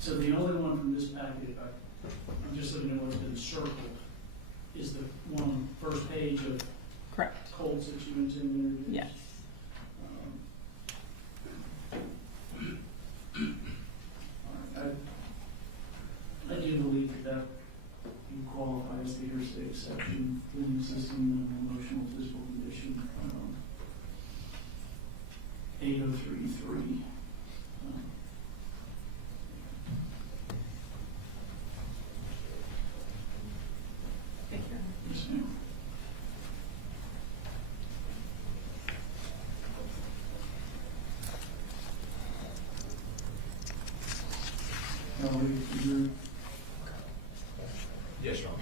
So the only one from this packet, I'm just looking at what's been circled, is the one on the first page of Correct. Colts that you intended to Yes. All right. I do believe that you qualify as the hearsay exception in the system of emotional physical condition, 8033. Thank you. Yes, ma'am. You're Yes, Your Honor.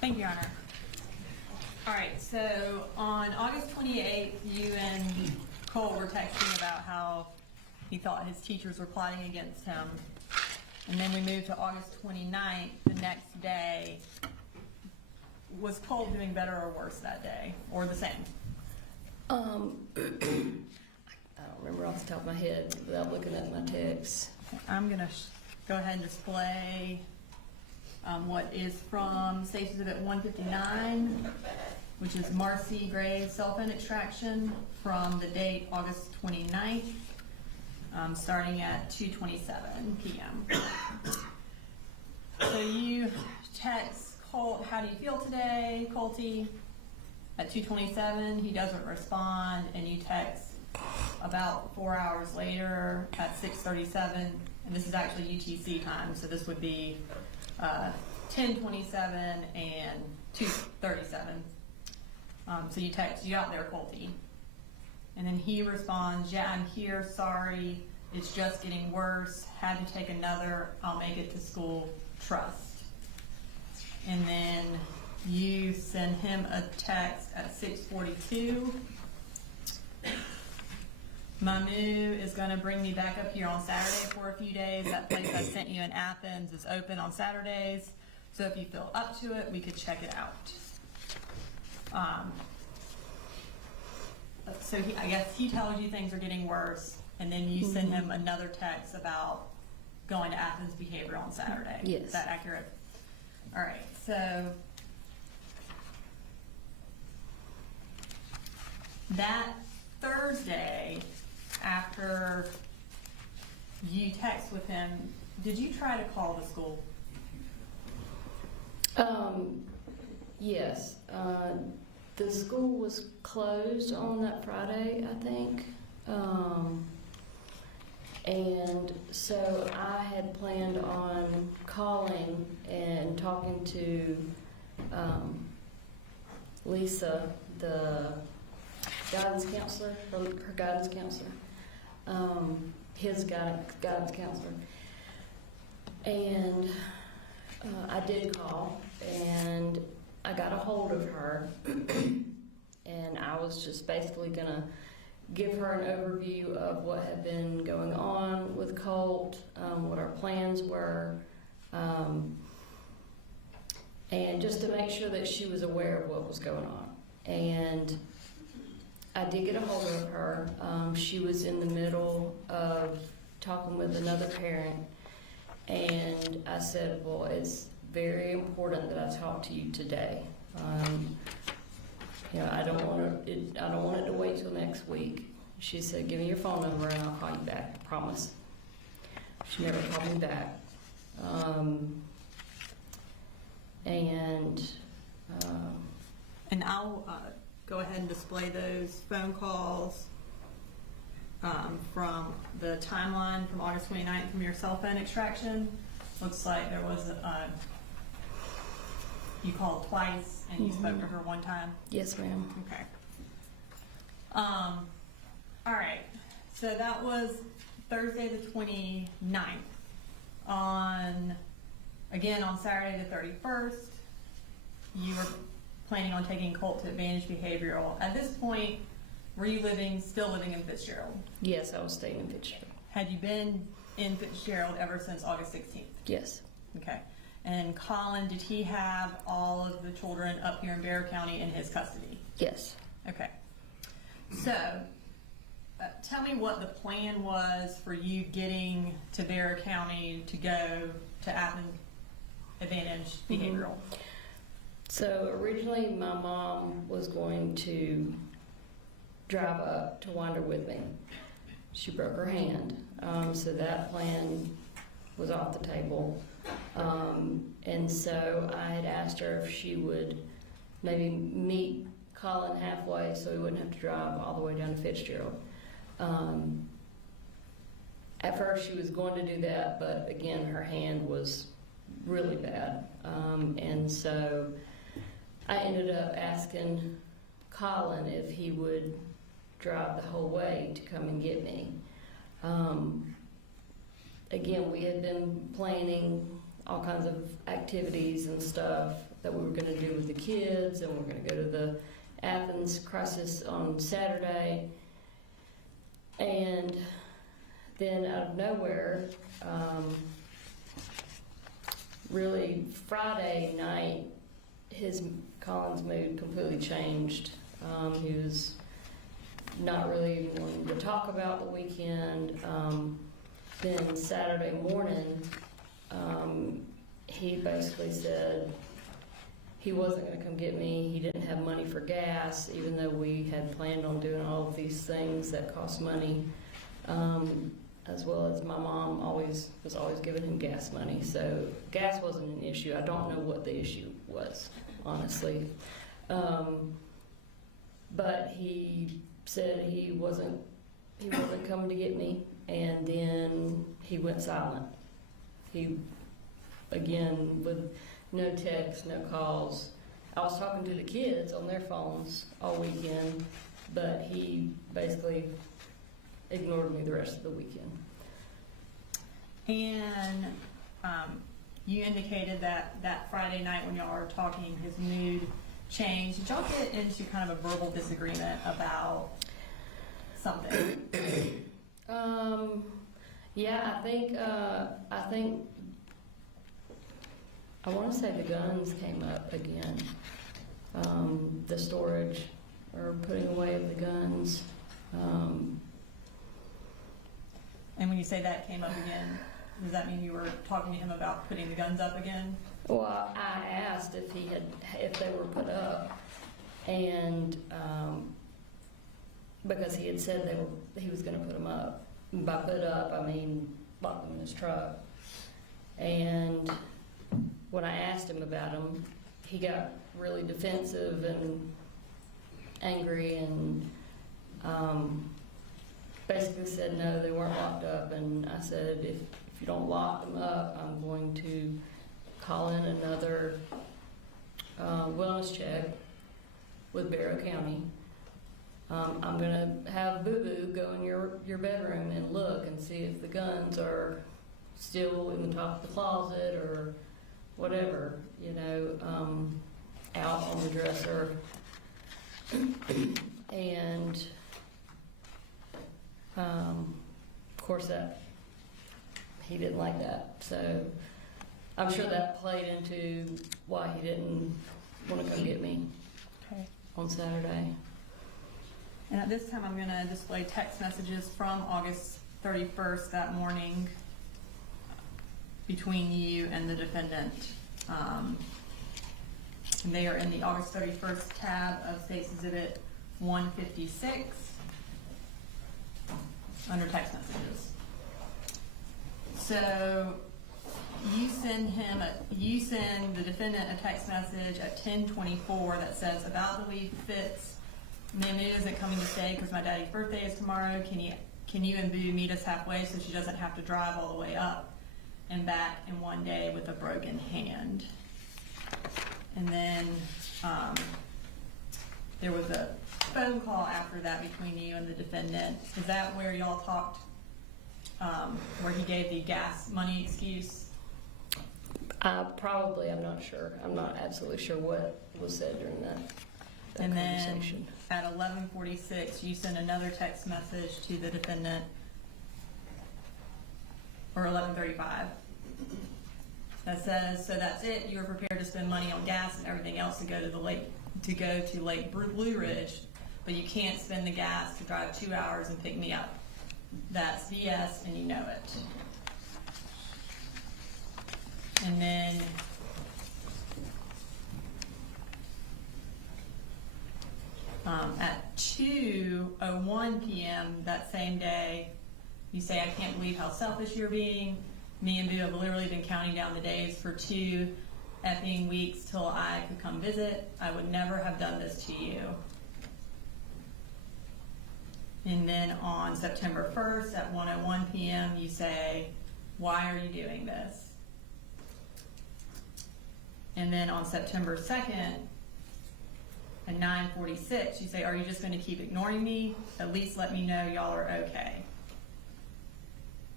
Thank you, Your Honor. All right, so on August 28th, you and Cole were texting about how he thought his teachers were plotting against him. And then we moved to August 29th, the next day. Was Cole doing better or worse that day, or the same? I don't remember off the top of my head without looking at my texts. I'm gonna go ahead and display what is from State Exhibit 159, which is Macee Gray cell phone extraction from the date August 29th, starting at 2:27 p.m. So you text Colt, how do you feel today, Colty? At 2:27, he doesn't respond, and you text about 4 hours later at 6:37, and this is actually UTC time, so this would be 10:27 and 2:37. So you text, you out there, Colty? And then he responds, yeah, I'm here, sorry, it's just getting worse, had to take another, I'll make it to school, trust. And then you send him a text at 6:42. Mamu is going to bring me back up here on Saturday for a few days. That place I sent you in Athens is open on Saturdays. So if you feel up to it, we could check it out. So I guess he tells you things are getting worse, and then you send him another text about going to Athens Behavior on Saturday. Yes. Is that accurate? All right, so that Thursday, after you text with him, did you try to call the school? Yes. The school was closed on that Friday, I think. And so I had planned on calling and talking to Lisa, the guidance counselor, her guidance counselor, his guidance counselor. And I did call, and I got a hold of her, and I was just basically gonna give her an overview of what had been going on with Colt, what our plans were, and just to make sure that she was aware of what was going on. And I did get a hold of her. She was in the middle of talking with another parent, and I said, well, it's very important that I talk to you today. I don't want it to wait till next week. She said, give me your phone number and I'll call you back, I promise. She never called me back. And I'll go ahead and display those phone calls from the timeline from August 29th from your cell phone extraction. Looks like there was you called twice and you spoke to her one time. Yes, ma'am. Okay. All right. So that was Thursday the 29th. On Saturday the 31st, you were planning on taking Colt to Advantage Behavioral. At this point, were you still living in Fitzgerald? Yes, I was staying in Fitzgerald. Had you been in Fitzgerald ever since August 16th? Yes. Okay. And Colin, did he have all of the children up here in Bear County in his custody? Yes. Okay. So, tell me what the plan was for you getting to Bear County to go to Advantage Behavioral. So originally my mom was going to drive up to wander with me. She broke her hand, so that plan was off the table. And so I had asked her if she would maybe meet Colin halfway so he wouldn't have to drive all the way down to Fitzgerald. At first she was going to do that, but again her hand was really bad. And so I ended up asking Colin if he would drive the whole way to come and get me. Again, we had been planning all kinds of activities and stuff that we were going to do with the kids, and we were going to go to the Athens crisis on Saturday. And then out of nowhere, really Friday night, Colin's mood completely changed. He was not really wanting to talk about the weekend. Then Saturday morning, he basically said he wasn't going to come get me. He didn't have money for gas, even though we had planned on doing all of these things that cost money, as well as my mom was always giving him gas money. So gas wasn't an issue. I don't know what the issue was, honestly. But he said he wasn't coming to get me, and then he went silent. He, again, with no texts, no calls. I was talking to the kids on their phones all weekend, but he basically ignored me the rest of the weekend. And you indicated that Friday night when y'all were talking, his mood changed. Did y'all get into kind of a verbal disagreement about something? Yeah, I think I want to say the guns came up again. The storage or putting away of the guns. And when you say that came up again, does that mean you were talking to him about putting the guns up again? Well, I asked if they were put up, and because he had said he was going to put them up. By put up, I mean lock them in his truck. And when I asked him about them, he got really defensive and angry, and basically said no, they weren't locked up. And I said, if you don't lock them up, I'm going to call in another wellness check with Barrow County. I'm going to have Boo Boo go in your bedroom and look and see if the guns are still in the top of the closet or whatever, out on the dresser. And, of course, that he didn't like that. So I'm sure that played into why he didn't want to come get me Okay. on Saturday. And at this time, I'm going to display text messages from August 31st that morning between you and the defendant. And they are in the August 31st tab of State's Exhibit 156 under text messages. So you send the defendant a text message at 10:24 that says, "About to leave Fitz. Manu isn't coming to stay because my daddy's birthday is tomorrow. Can you and Boo meet us halfway so she doesn't have to drive all the way up and back in one day with a broken hand?" And then there was a phone call after that between you and the defendant. Is that where y'all talked, where he gave the gas money excuse? Probably, I'm not sure. I'm not absolutely sure what was said during that And then conversation. at 11:46, you sent another text message to the defendant, or 11:35, that says, "So that's it. You were prepared to spend money on gas and everything else to go to Lake Blue Ridge, but you can't spend the gas to drive 2 hours and pick me up. That's BS, and you know it." And then at 2:01 p.m. that same day, you say, "I can't believe how selfish you're being. Me and Boo have literally been counting down the days for 2 effing weeks till I could come visit. I would never have done this to you." And then on September 1st at 1:01 p.m. you say, "Why are you doing this?" And then on September 2nd at 9:46 you say, "Are you just going to keep ignoring me? At least let me know y'all are okay."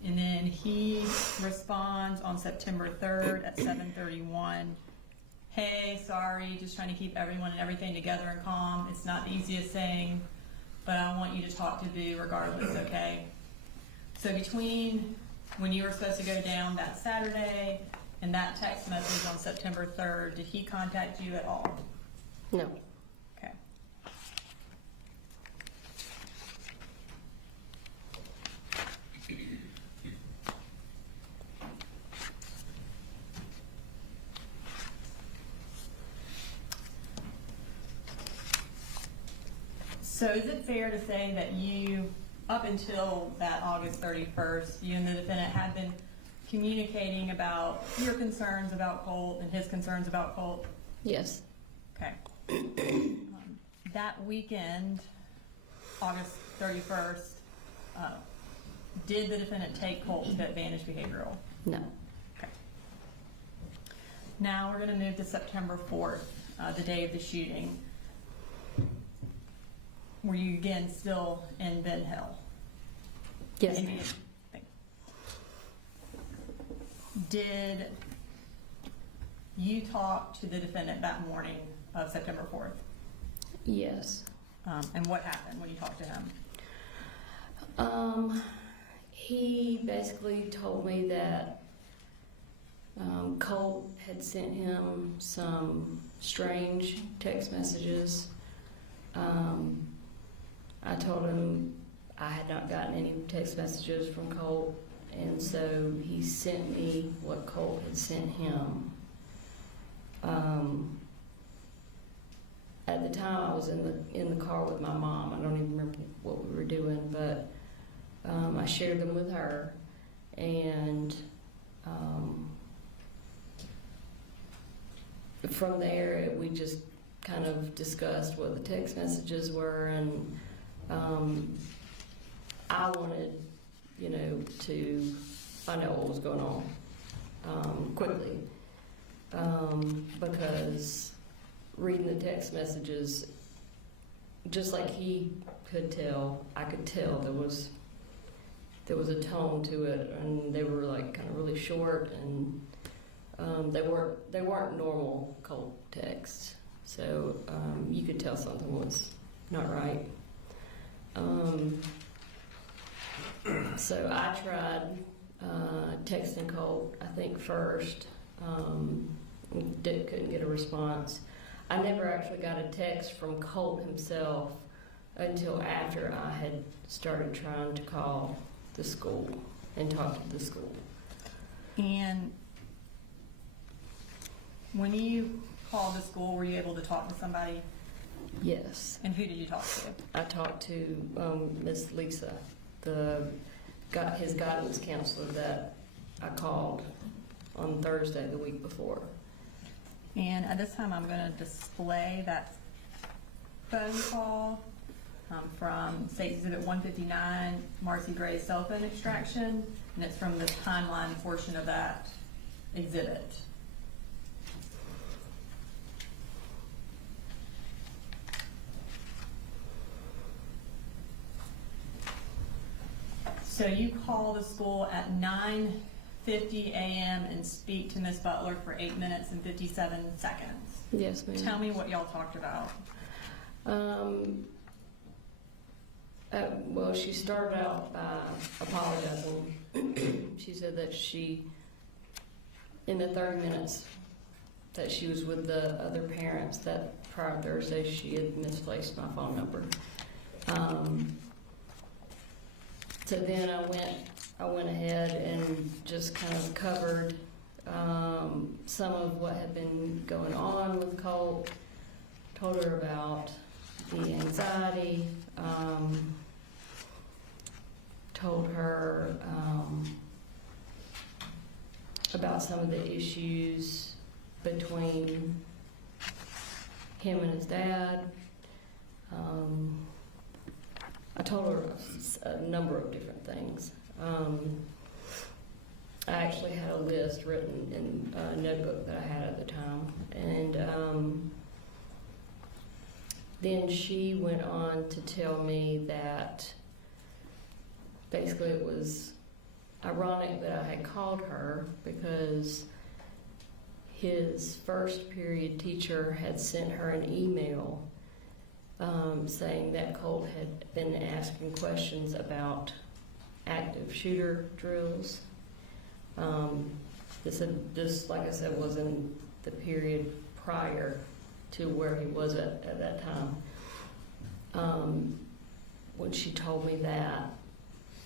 And then he responds on September 3rd at 7:31, "Hey, sorry, just trying to keep everyone and everything together and calm. It's not the easiest thing, but I want you to talk to Boo regardless, okay?" So between when you were supposed to go down that Saturday and that text message on September 3rd, did he contact you at all? No. Okay. So is it fair to say that you, up until that August 31st, you and the defendant had been communicating about your concerns about Colt and his concerns about Colt? Yes. Okay. That weekend, August 31st, did the defendant take Colt to Advantage Behavioral? No. Okay. Now we're going to move to September 4th, the day of the shooting. Were you again still in Ben Hill? Yes, And ma'am. did you talk to the defendant that morning of September 4th? Yes. And what happened when you talked to him? He basically told me that Colt had sent him some strange text messages. I told him I had not gotten any text messages from Colt, and so he sent me what Colt had sent him. At the time, I was in the car with my mom. I don't even remember what we were doing, but I shared them with her, and from there we just kind of discussed what the text messages were, and I wanted, to find out what was going on quickly, because reading the text messages, just like he could tell, I could tell there was a tone to it, and they were like kind of really short, and they weren't normal Colt texts. So you could tell something was not right. So I tried texting Colt, I think first, couldn't get a response. I never actually got a text from Colt himself until after I had started trying to call the school and talk to the school. And when you called the school, were you able to talk to somebody? Yes. And who did you talk to? I talked to Miss Lisa, his guidance counselor that I called on Thursday the week before. And at this time, I'm going to display that phone call from State Exhibit 159, Macee Gray's cell phone extraction, and it's from the timeline portion of that exhibit. So you call the school at 9:50 a.m. and speak to Miss Butler for 8 minutes and 57 seconds. Yes, ma'am. Tell me what y'all talked about. Well, she started out by apologizing. She said that in the 30 minutes that she was with the other parents, that prior Thursday she had misplaced my phone number. So then I went ahead and just kind of covered some of what had been going on with Colt, told her about the anxiety, told her about some of the issues between him and his dad. I told her a number of different things. I actually had a list written in a notebook that I had at the time. And then she went on to tell me that basically it was ironic that I had called her because his first period teacher had sent her an email saying that Colt had been asking questions about active shooter drills. This, like I said, was in the period prior to where he was at that time. When she told me that,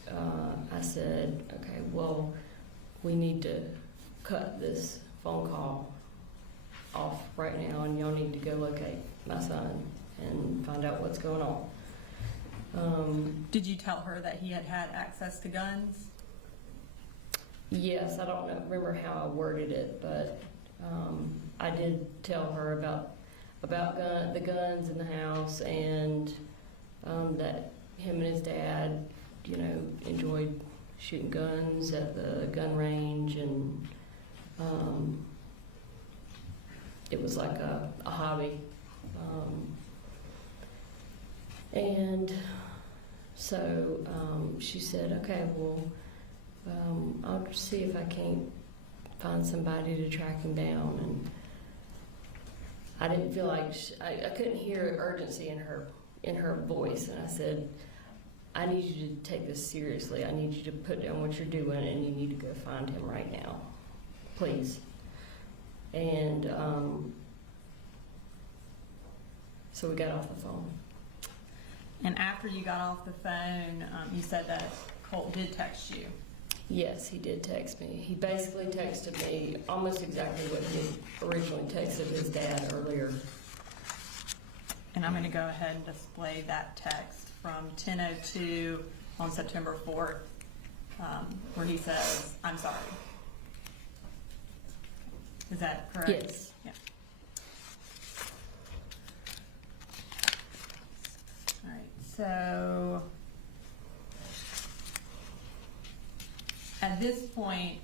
I said, okay, well, we need to cut this phone call off right now, and y'all need to go locate my son and find out what's going on. Did you tell her that he had had access to guns? Yes, I don't remember how I worded it, but I did tell her about the guns in the house and that him and his dad, enjoyed shooting guns at the gun range, and it was like a hobby. And so she said, okay, well, I'll see if I can't find somebody to track him down. And I didn't feel like I couldn't hear urgency in her voice, and I said, I need you to take this seriously. I need you to put down what you're doing, and you need to go find him right now, please. And so we got off the phone. And after you got off the phone, you said that Colt did text you. Yes, he did text me. He basically texted me almost exactly what he originally texted his dad earlier. And I'm going to go ahead and display that text from 10:02 on September 4th, where he says, I'm sorry. Is that correct? Yes. Yeah. All right, so at this point,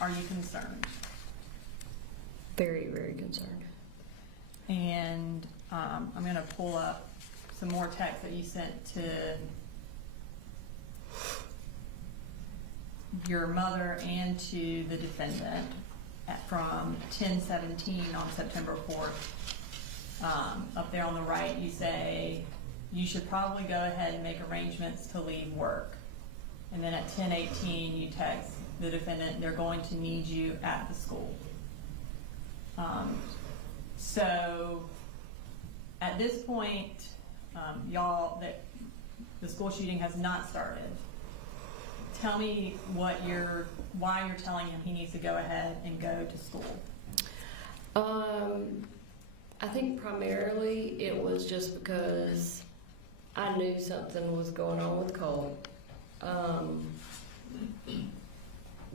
are you concerned? Very, very concerned. And I'm going to pull up some more text that you sent to your mother and to the defendant from 10:17 on September 4th. Up there on the right, you say, you should probably go ahead and make arrangements to leave work. And then at 10:18, you text the defendant, they're going to need you at the school. So at this point, y'all, that the school shooting has not started. Tell me why you're telling him he needs to go ahead and go to school. I think primarily it was just because I knew something was going on with Colt.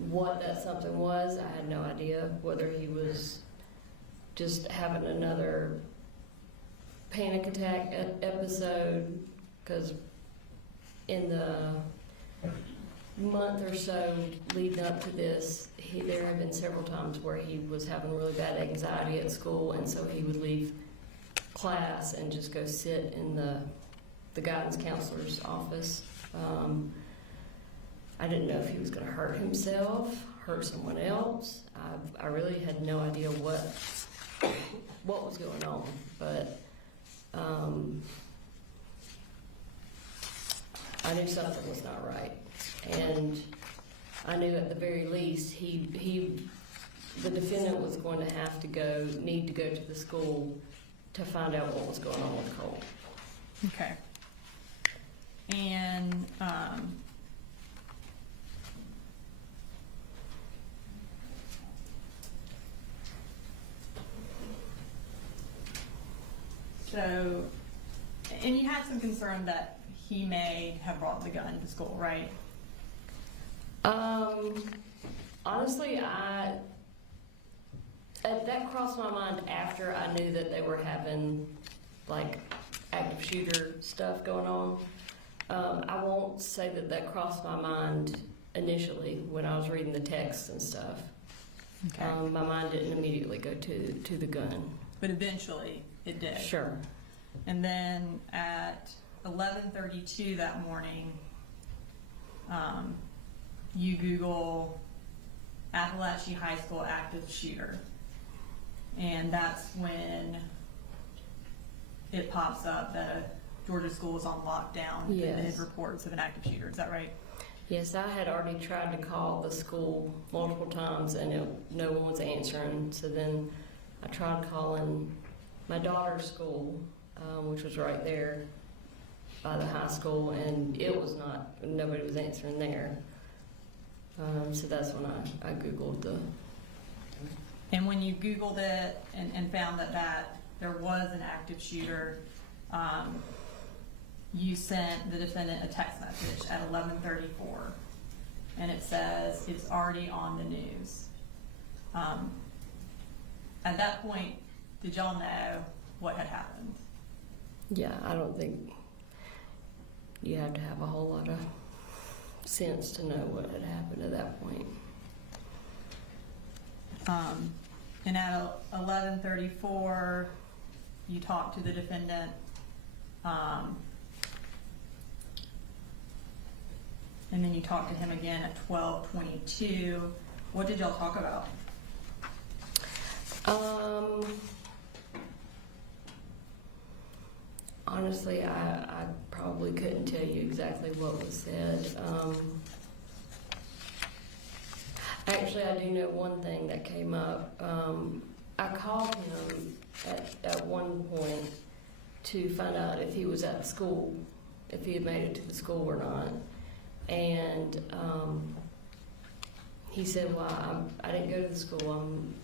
What that something was, I had no idea. Whether he was just having another panic attack episode, because in the month or so leading up to this, there had been several times where he was having really bad anxiety at school, and so he would leave class and just go sit in the guidance counselor's office. I didn't know if he was going to hurt himself, hurt someone else. I really had no idea what was going on, but I knew something was not right, and I knew at the very least the defendant was going to need to go to the school to find out what was going on with Colt. Okay. And so, and you had some concern that he may have brought the gun to school, right? Honestly, that crossed my mind after I knew that they were having like active shooter stuff going on. I won't say that crossed my mind initially when I was reading the text and stuff. Okay. My mind didn't immediately go to the gun. But eventually it did. Sure. And then at 11:32 that morning, you Google Apalachee High School active shooter. And that's when it pops up that a Georgia school is on lockdown. Yes. And it reports of an active shooter. Is that right? Yes, I had already tried to call the school multiple times and no one was answering. So then I tried calling my daughter's school, which was right there by the high school, and nobody was answering there. So that's when I Googled the... And when you Googled it and found that there was an active shooter, you sent the defendant a text message at 11:34, and it says it's already on the news. At that point, did y'all know what had happened? Yeah, I don't think you have to have a whole lot of sense to know what had happened at that point. And at 11:34, you talked to the defendant. And then you talked to him again at 12:22. What did y'all talk about? Honestly, I probably couldn't tell you exactly what was said. Actually, I do know one thing that came up. I called him at one point to find out if he was at the school, if he had made it to the school or not. And he said, well, I didn't go to the school,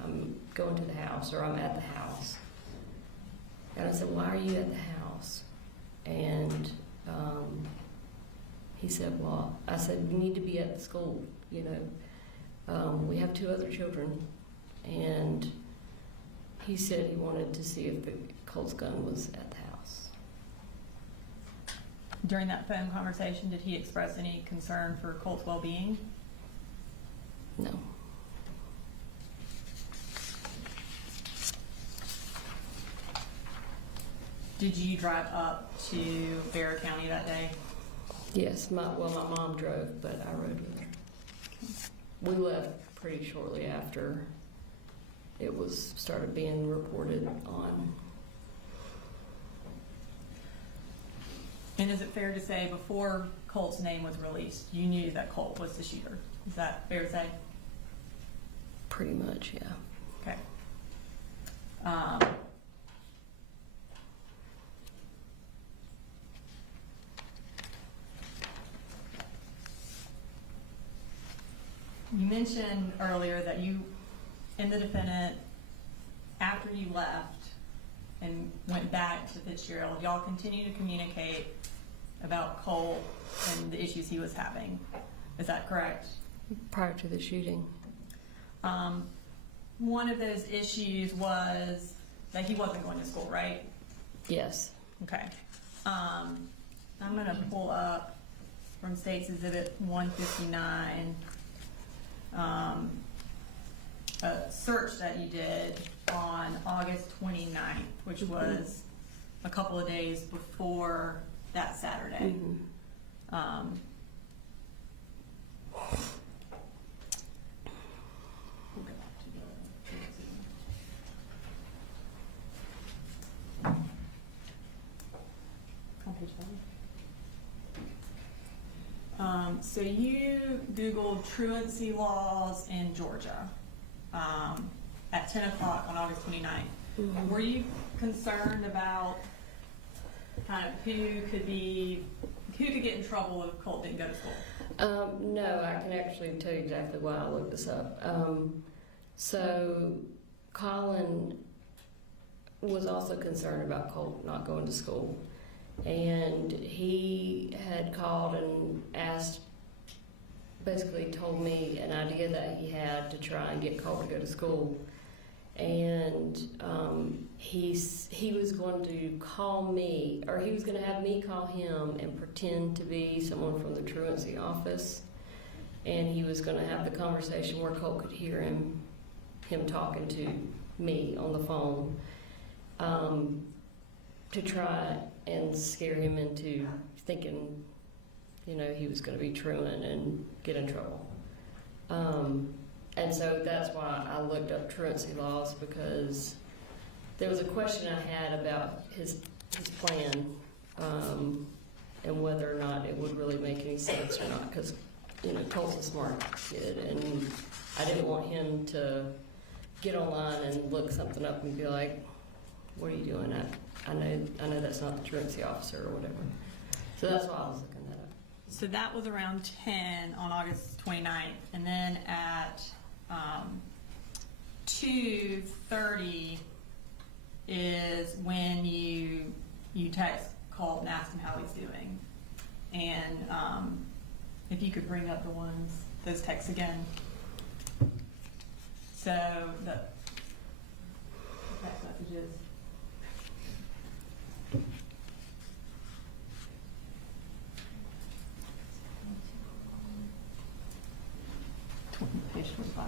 I'm going to the house, or I'm at the house. And I said, why are you at the house? And he said, well, I said, you need to be at the school, you know. We have 2 other children. And he said he wanted to see if the Colt's gun was at the house. During that phone conversation, did he express any concern for Colt's well-being? No. Did you drive up to Bear County that day? Yes, my mom drove, but I rode with her. We left pretty shortly after it started being reported on. And is it fair to say before Colt's name was released, you knew that Colt was the shooter? Is that fair to say? Pretty much, yeah. Okay. You mentioned earlier that you and the defendant, after you left and went back to Fitzgerald, y'all continued to communicate about Colt and the issues he was having. Is that correct? Prior to the shooting. One of those issues was that he wasn't going to school, right? Yes. Okay. I'm going to pull up from State's Exhibit 159 a search that you did on August 29th, which was a couple of days before that Saturday. Mm-hmm. We'll go back to on page 7. So you Googled truancy laws in Georgia at 10 o'clock on August 29th. Mm-hmm. Were you concerned about kind of who could get in trouble if Colt didn't go to school? No, I can actually tell you exactly why I looked this up. So Colin was also concerned about Colt not going to school. And he had called and basically told me an idea that he had to try and get Colt to go to school. And he was going to call me, or he was going to have me call him and pretend to be someone from the truancy office. And he was going to have the conversation where Colt could hear him talking to me on the phone, to try and scare him into thinking, he was going to be truant and get in trouble. And so that's why I looked up truancy laws, because there was a question I had about his plan, and whether or not it would really make any sense or not, because Colt's a smart kid, and I didn't want him to get online and look something up and be like, "What are you doing? I know that's not the truancy officer," or whatever. So that's why I was looking that up. So that was around 10 on August 29th, and then at 2:30 is when you text Colt and ask him how he's doing. And if you could bring up those texts again. So the text messages. Page 25.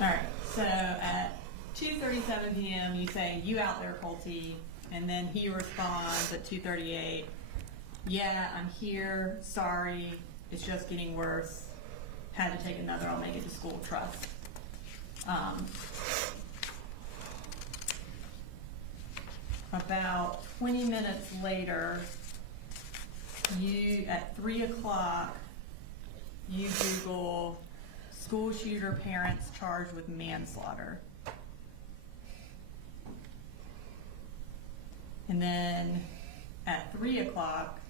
All right, so at 2:37 p.m. you say, "You out there, Colty?" And then he responds at 2:38, "Yeah, I'm here, sorry, it's just getting worse, had to take another, I'll make it to school, trust." About 20 minutes later, at 3 o'clock, you Google school shooter parents charged with manslaughter. And then at 3 o'clock,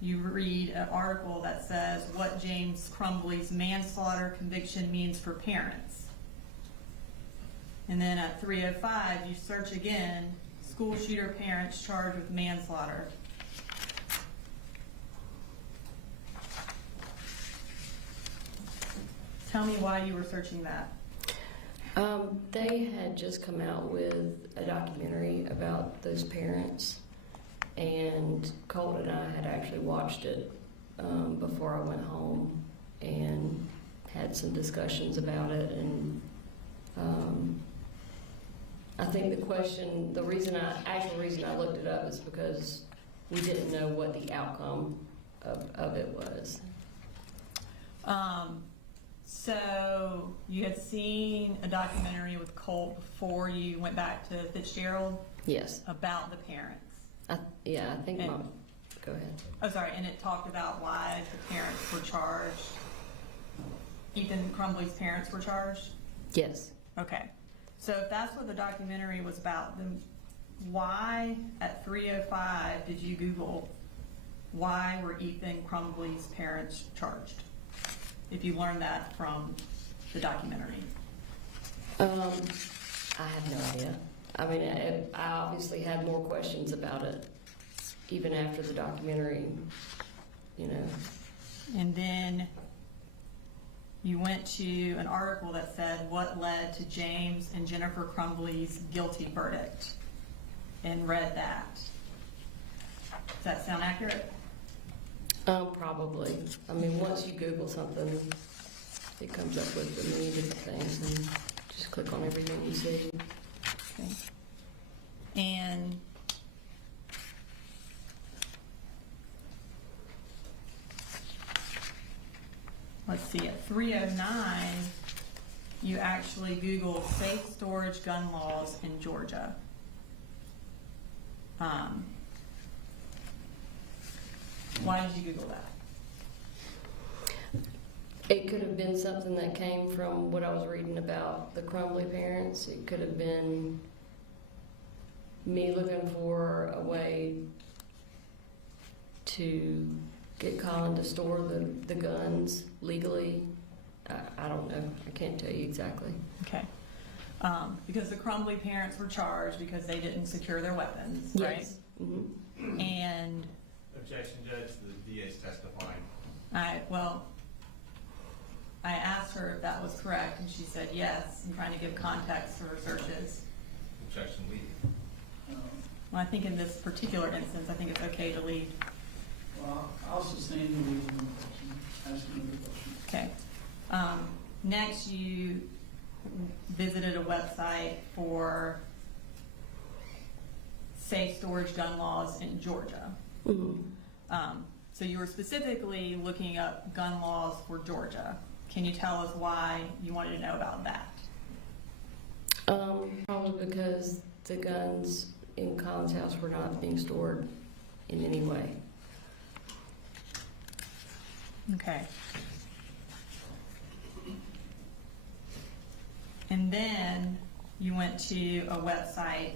you read an article that says what James Crumbly's manslaughter conviction means for parents. And then at 3:05, you search again, school shooter parents charged with manslaughter. Tell me why you were searching that. They had just come out with a documentary about those parents, and Colt and I had actually watched it before I went home and had some discussions about it. And I think the actual reason I looked it up is because we didn't know what the outcome of it was. So you had seen a documentary with Colt before you went back to Fitzgerald Yes. about the parents. I think And- Mom. Go ahead. Oh, sorry, and it talked about why the parents were charged. Ethan Crumbly's parents were charged? Yes. Okay. So if that's what the documentary was about, then why at 3:05 did you Google why were Ethan Crumbly's parents charged? If you learned that from the documentary. I have no idea. I mean, I obviously had more questions about it even after the documentary, you know. And then you went to an article that said what led to James and Jennifer Crumbly's guilty verdict and read that. Does that sound accurate? Probably. I mean, once you Google something, it comes up with a million different things, and just click on everything you see. Okay. And let's see, at 3:09, you actually Googled safe storage gun laws in Georgia. Why did you Google that? It could have been something that came from what I was reading about the Crumbly parents. It could have been me looking for a way to get Colin to store the guns legally. I don't know. I can't tell you exactly. Okay. Because the Crumbly parents were charged because they didn't secure their weapons, right? Yes. Mm-hmm. And Objection, Judge, the DA's testifying. I asked her if that was correct, and she said yes. I'm trying to give context to her searches. Objection, leave. Well, I think in this particular instance, I think it's okay to leave. Well, I'll sustain the lead on the question, ask another question. Okay. Next, you visited a website for safe storage gun laws in Georgia. Mm-hmm. So you were specifically looking up gun laws for Georgia. Can you tell us why you wanted to know about that? Probably because the guns in Colin's house were not being stored in any way. Okay. And then you went to a website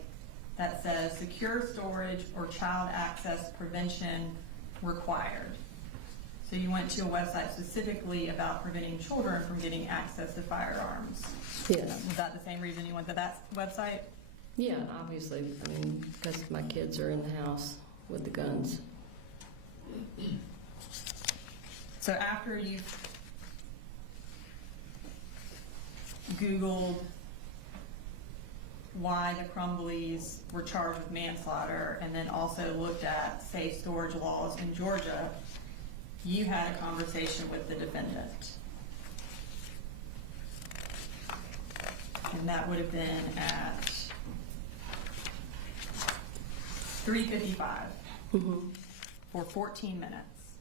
that says secure storage or child access prevention required. So you went to a website specifically about preventing children from getting access to firearms. Yes. Was that the same reason you went to that website? Yeah, obviously. I mean, because my kids are in the house with the guns. So after you Googled why the Crumblies were charged with manslaughter and then also looked at safe storage laws in Georgia, you had a conversation with the defendant. And that would have been at 3:55 Mm-hmm. for 14 minutes.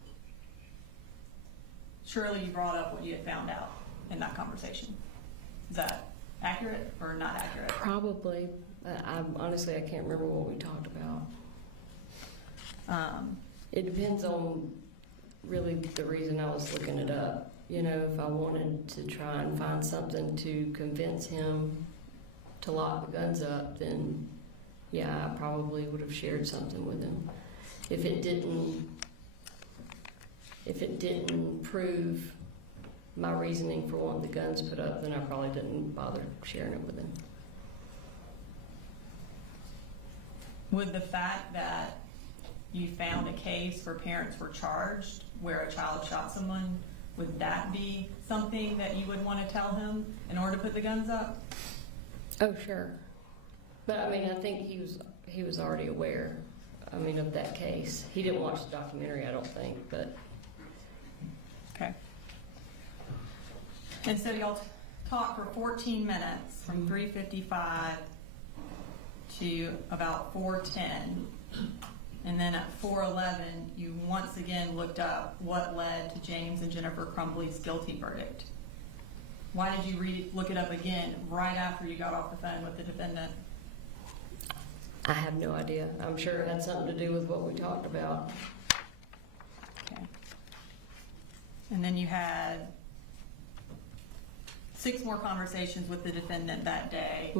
Surely you brought up what you had found out in that conversation. Is that accurate or not accurate? Probably. Honestly, I can't remember what we talked about. It depends on really the reason I was looking it up. You know, if I wanted to try and find something to convince him to lock the guns up, then yeah, I probably would have shared something with him. If it didn't prove my reasoning for wanting the guns put up, then I probably didn't bother sharing it with him. Would the fact that you found a case where parents were charged where a child shot someone, would that be something that you would want to tell him in order to put the guns up? Oh, sure. But I mean, I think he was already aware of that case. He didn't watch the documentary, I don't think, but Okay. And so y'all talked for 14 minutes from 3:55 to about 4:10. And then at 4:11, you once again looked up what led to James and Jennifer Crumbly's guilty verdict. Why did you look it up again right after you got off the phone with the defendant? I have no idea. I'm sure it had something to do with what we talked about. Okay. And then you had 6 more conversations with the defendant that day,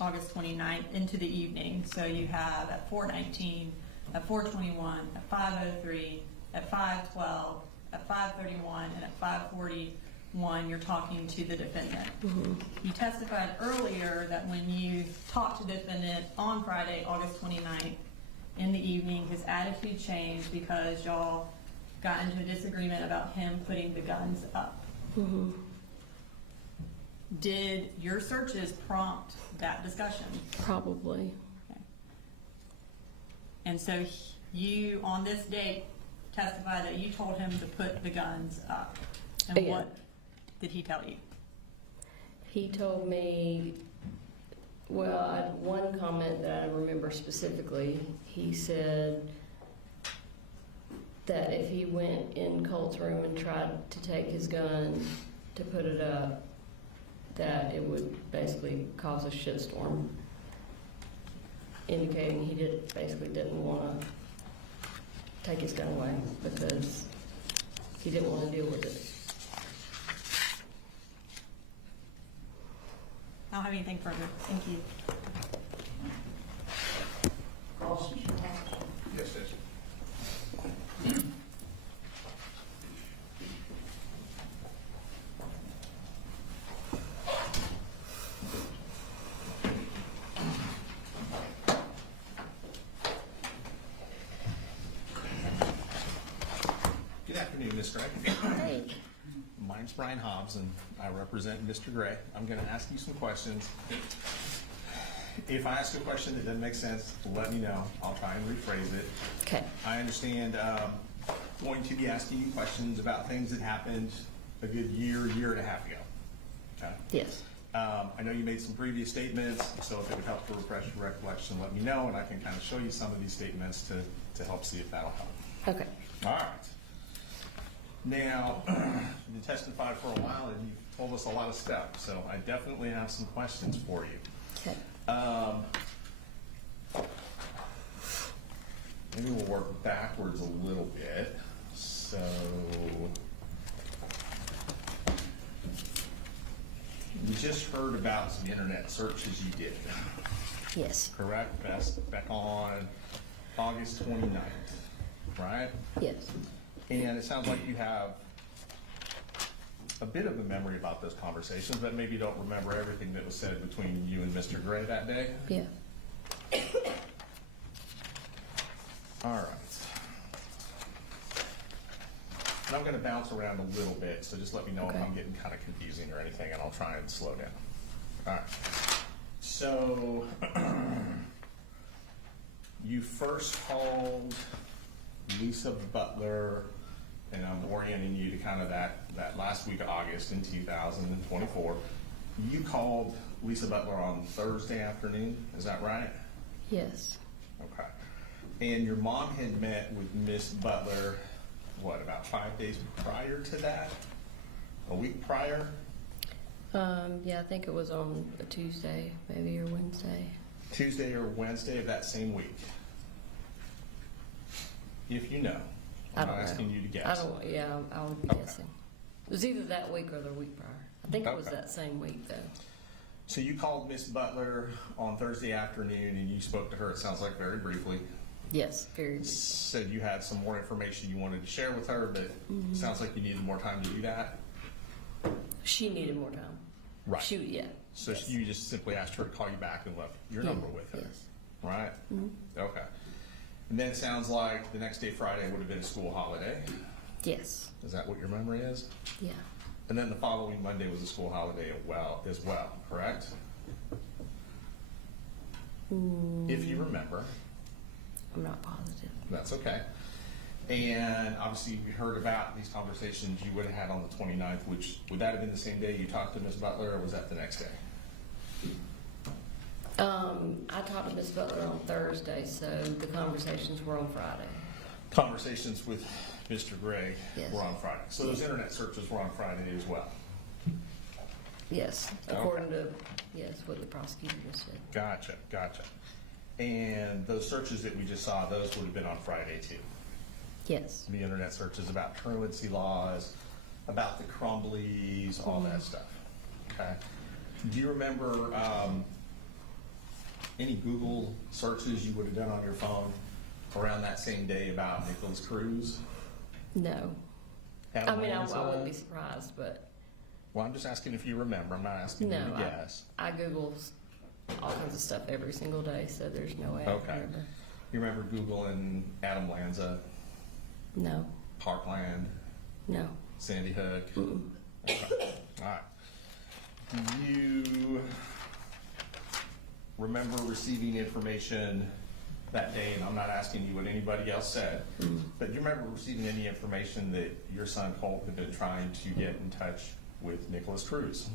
August 29th into the evening. So you have at 4:19, at 4:21, at 5:03, at 5:12, at 5:31, and at 5:41, you're talking to the defendant. You testified earlier that when you talked to the defendant on Friday, August 29th, in the evening, his attitude changed because y'all got into a disagreement about him putting the guns up. Did your searches prompt that discussion? Probably. Okay. And so you, on this date, testified that you told him to put the guns up. And Yeah. what did he tell you? He told me, well, I had one comment that I remember specifically. He said that if he went in Colt's room and tried to take his gun to put it up, that it would basically cause a shitstorm, indicating he didn't want to take his gun away because he didn't want to deal with it. I don't have anything further. Thank you. Cross. Yes, Judge. Good afternoon, Ms. Gray. Hey. My name's Brian Hobbs, and I represent Mr. Gray. I'm going to ask you some questions. If I ask a question that doesn't make sense, let me know. I'll try and rephrase it. Okay. I understand going to be asking you questions about things that happened a good year and a half ago. Okay? Yes. I know you made some previous statements, so if it would help to refresh your recollection, let me know, and I can kind of show you some of these statements to help see if that'll help. Okay. All right. Now, you testified for a while, and you've told us a lot of stuff, so I definitely have some questions for you. Okay. Maybe we'll work backwards a little bit. So, we just heard about some internet searches you did, Yes. correct? Back on August 29th, right? Yes. And it sounds like you have a bit of a memory about those conversations, but maybe don't remember everything that was said between you and Mr. Gray that day. Yeah. All right. And I'm going to bounce around a little bit, so just let me know if Okay. I'm getting kind of confusing or anything, and I'll try and slow down. All right. So, you first called Lisa Butler, and I'm orienting you to kind of that last week of August in 2024. You called Lisa Butler on Thursday afternoon, is that right? Yes. Okay. And your mom had met with Miss Butler, what, about 5 days prior to that? A week prior? Yeah, I think it was on a Tuesday, maybe, or Wednesday. Tuesday or Wednesday of that same week? If you know. I I'm don't not know. asking you to guess. I would be Okay. guessing. It was either that week or the week prior. I think it was Okay. that same week, though. So you called Miss Butler on Thursday afternoon and you spoke to her, it sounds like very briefly. Yes, very brief. Said you had some more information you wanted to share with her, but it sounds like you needed more time to do that. She needed more time. Right. Yeah. So yes. you just simply asked her to call you back and left your Yeah, number with her, yes. right? Mhm. Okay. And then it sounds like the next day, Friday, would have been a school holiday. Yes. Is that what your memory is? Yeah. And then the following Monday was a school holiday as well, correct? if you remember. I'm not positive. That's okay. And obviously, we heard about these conversations you would have had on the 29th, which, would that have been the same day you talked to Ms. Butler, or was that the next day? I talked to Ms. Butler on Thursday, so the conversations were on Friday. Conversations with Mr. Gray Yes. were on Friday. So those internet searches were on Friday as well? Yes, according to, yes, what the prosecutor just said. Gotcha. And those searches that we just saw, those would have been on Friday too? Yes. The internet searches about truancy laws, about the Crumblies, all that stuff. Okay. Do you remember any Google searches you would have done on your phone around that same day about Nicholas Cruz? No. Adam I mean, I Lanza? wouldn't be surprised, but Well, I'm just asking if you remember. I'm not asking you no, to guess. I Google all kinds of stuff every single day, so there's no way I Okay. can remember. You remember Googling Adam Lanza, No, Parkland, no. Sandy Hook? Mm-mm. Okay. All right. Do you remember receiving information that day? And I'm not asking you what anybody else said, but do you remember receiving any information that your son Colt had been trying to get in touch with Nicholas Cruz?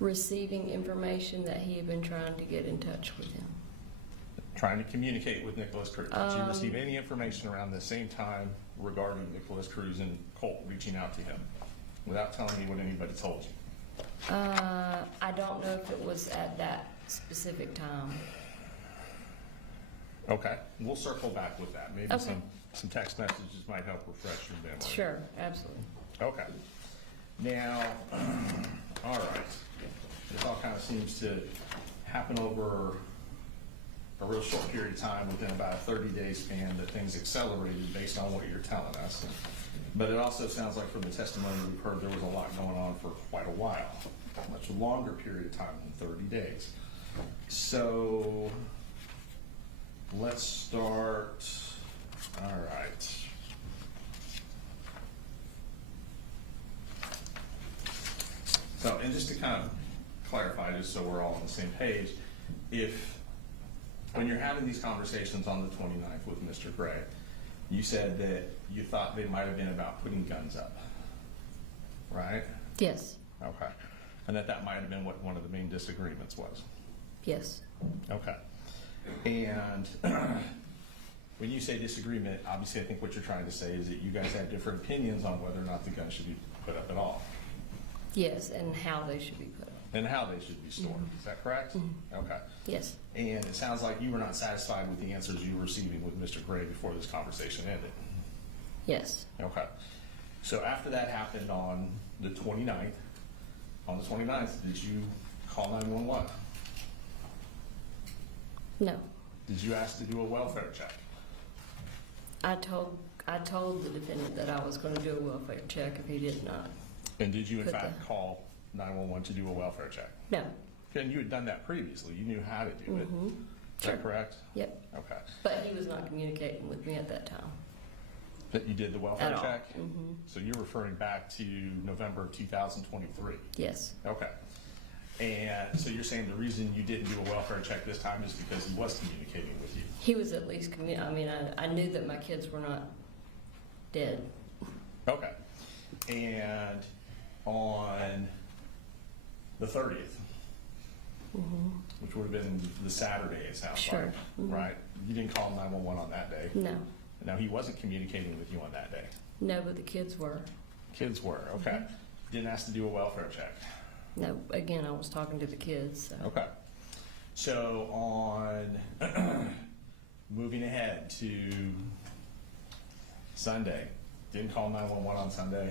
Receiving information that he had been trying to get in touch with him. Trying to communicate with Nicholas Cruz. Did you receive any information around the same time regarding Nicholas Cruz and Colt reaching out to him without telling me what anybody told you? I don't know if it was at that specific time. Okay, we'll circle back with that. Maybe Okay. some text messages might help refresh your memory. Sure, absolutely. Okay. Now, all right. This all kind of seems to happen over a real short period of time, within about a 30-day span, that things accelerated based on what you're telling us. But it also sounds like from the testimony we've heard, there was a lot going on for quite a while, a much longer period of time than 30 days. So let's start, all right. So, and just to kind of clarify, just so we're all on the same page, when you're having these conversations on the 29th with Mr. Gray, you said that you thought they might have been about putting guns up, right? Yes, Okay. And that might have been what one of the main disagreements was. yes. Okay. And when you say disagreement, obviously I think what you're trying to say is that you guys had different opinions on whether or not the gun should be put up at all, Yes, and how they should be put up. and how they should be stored. Is that correct? Okay. Yes, And it sounds like you were not satisfied with the answers you were receiving with Mr. Gray before this conversation ended. yes. Okay. So after that happened on the 29th, did you call 911? No. Did you ask to do a welfare check? I told the defendant that I was going to do a welfare check if he did not. And did you in Put fact the- call 911 to do a welfare check? No. And you had done that previously. You knew how to do it. Mm-hmm. Is that correct? Yep. Okay. But he was not communicating with me at that time. That you did the welfare At all. check? Mm-hmm. So you're referring back to November of 2023? Yes. Okay. And so you're saying the reason you didn't do a welfare check this time is because he was communicating with you? He was at least I knew that my kids were not dead. Okay. And on the 30th, which would have been the Saturday, it sounds Sure. like, right? You didn't call 911 on that day. No. Now, he wasn't communicating with you on that day. No, but the kids were. Kids were, okay. Didn't ask to do a welfare check. No, again, I was talking to the kids, so. Okay. So on moving ahead to Sunday, didn't call 911 on Sunday.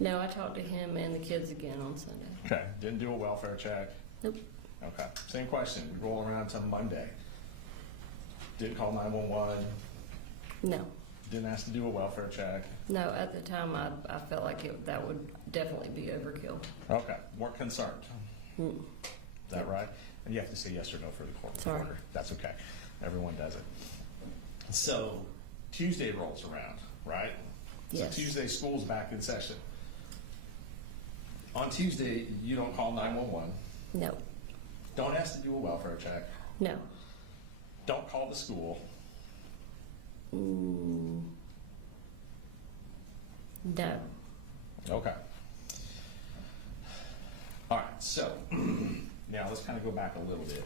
No, I talked to him and the kids again on Sunday. Okay. Didn't do a welfare check. Nope. Okay. Same question. We roll around to Monday. Didn't call 911. No. Didn't ask to do a welfare check. No, at the time, I felt like that would definitely be overkill. Okay. Weren't concerned. Mm. Is that right? And you have to say yes or no for the court Sorry. reporter. That's okay. Everyone does it. So Tuesday rolls around, right? Yes. So Tuesday, school's back in session. On Tuesday, you don't call 911. No. Don't ask to do a welfare check. No. Don't call the school. No. Okay. All right, so now let's kind of go back a little bit.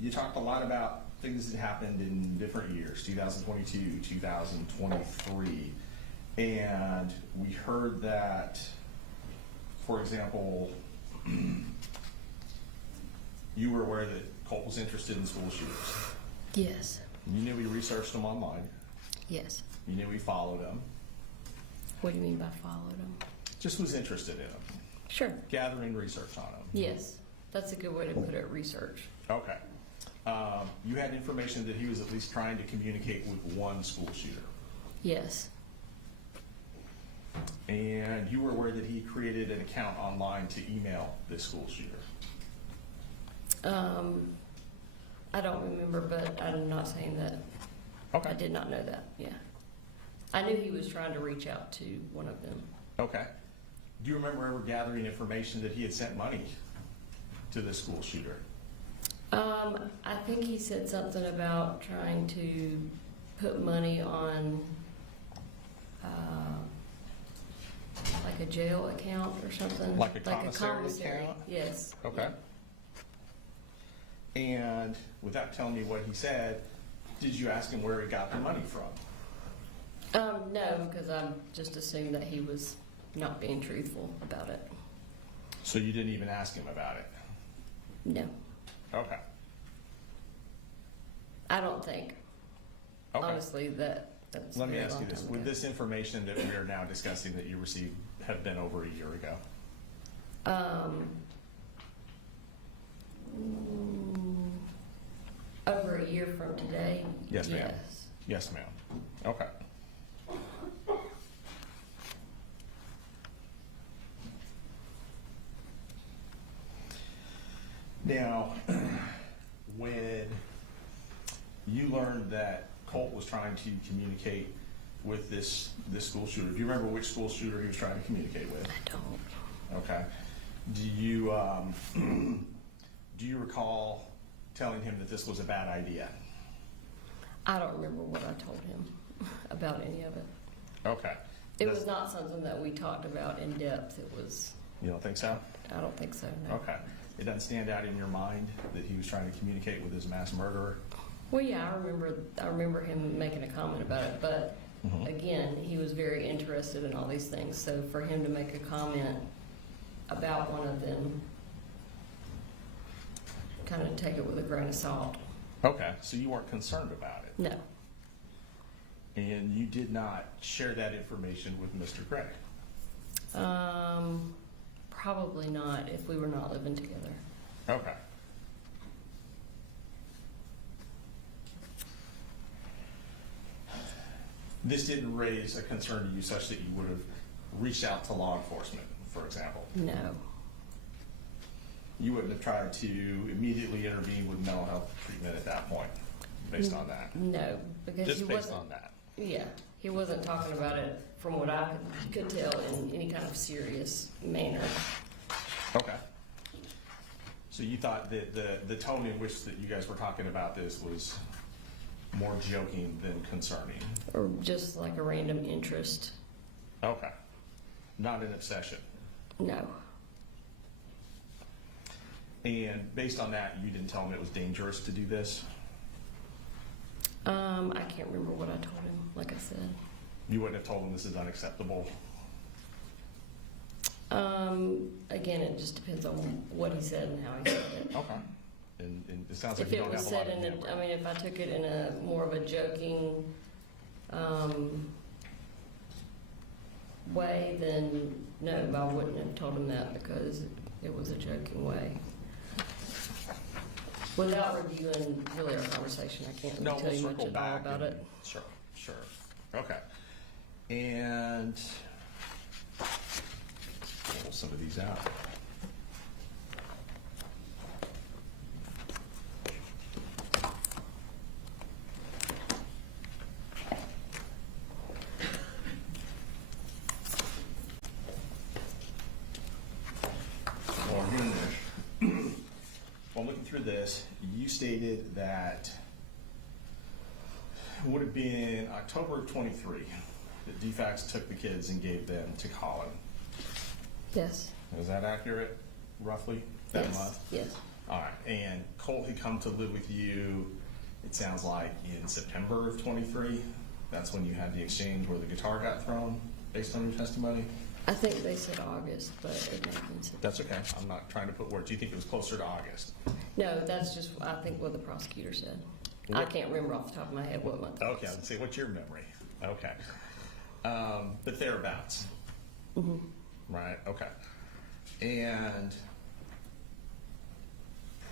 You talked a lot about things that happened in different years, 2022, 2023, and we heard that, for example, you were aware that Colt was interested in school shooters. Yes. You knew he researched them online. Yes. You knew he followed them. What do you mean by followed them? Just was interested in them. Sure. Gathering research on them. Yes. That's a good way to put it, research. Okay. You had information that he was at least trying to communicate with one school shooter. Yes. And you were aware that he created an account online to email this school shooter. I don't remember, but I'm not saying that. Okay. I did not know that, yeah. I knew he was trying to reach out to one of them. Okay. Do you remember ever gathering information that he had sent money to this school shooter? I think he said something about trying to put money on, like a jail account or something. Like a commissary account? Yes. Okay. And without telling me what he said, did you ask him where he got the money from? No, because I just assumed that he was not being truthful about it. So you didn't even ask him about it? No, Okay. I don't think. Okay. Honestly, that's Let me a very ask you long this. time Would ago. this information that we are now discussing that you received have been over a year ago? Over a year from today? Yes, ma'am. Yes. Yes, ma'am. Okay. Now, when you learned that Colt was trying to communicate with this school shooter, do you remember which school shooter he was trying to communicate with? I don't. Okay. Do you recall telling him that this was a bad idea? I don't remember what I told him about any of it. Okay. It was not something that we talked about in depth. It was, You don't think so? I don't think so, no. Okay. It doesn't stand out in your mind that he was trying to communicate with his mass murderer? Well, yeah, I remember him making a comment about it, but again, he was very interested in all these things. So for him to make a comment about one of them, kind of take it with a grain of salt. Okay. So you weren't concerned about it? No, And you did not share that information with Mr. Gray? probably not if we were not living together. Okay. This didn't raise a concern to you such that you would have reached out to law enforcement, for example? No, You wouldn't have tried to immediately intervene with mental health treatment at that point, based on that? no, because he Just based wasn't. on that? Yeah, he wasn't talking about it, from what I could tell, in any kind of serious manner. Okay. So you thought that the tone in which that you guys were talking about this was more joking than concerning? Or just like a random interest. Okay. Not an obsession? No. And based on that, you didn't tell him it was dangerous to do this? I can't remember what I told him, like I said. You wouldn't have told him this is unacceptable? Again, it just depends on what he said and how he said it. Okay. And it sounds like If you it don't was have a lot said of in memory. a, I mean, if I took it in a more of a joking, way, then no, I wouldn't have told him that because it was a joking way. Without reviewing really our conversation, I can't No, really tell we'll you much circle at all back. about it. Sure, sure. Okay. And pull some of these out. Well, I'm looking through this, you stated that it would have been October of 23 that DFACS took the kids and gave them to Colin. Yes. Is that accurate, roughly, that Yes. month? Yes. All right, and Colt had come to live with you, it sounds like, in September of 23. That's when you had the exchange where the guitar got thrown, based on your testimony? I think they said August, but it may have been September. That's okay, I'm not trying to put words. Do you think it was closer to August? No, that's just, I think, what the prosecutor said. I What- can't remember off the top of my head what month it Okay, I was. would say, what's your memory? Okay. But thereabouts, Mhm. right? Okay. And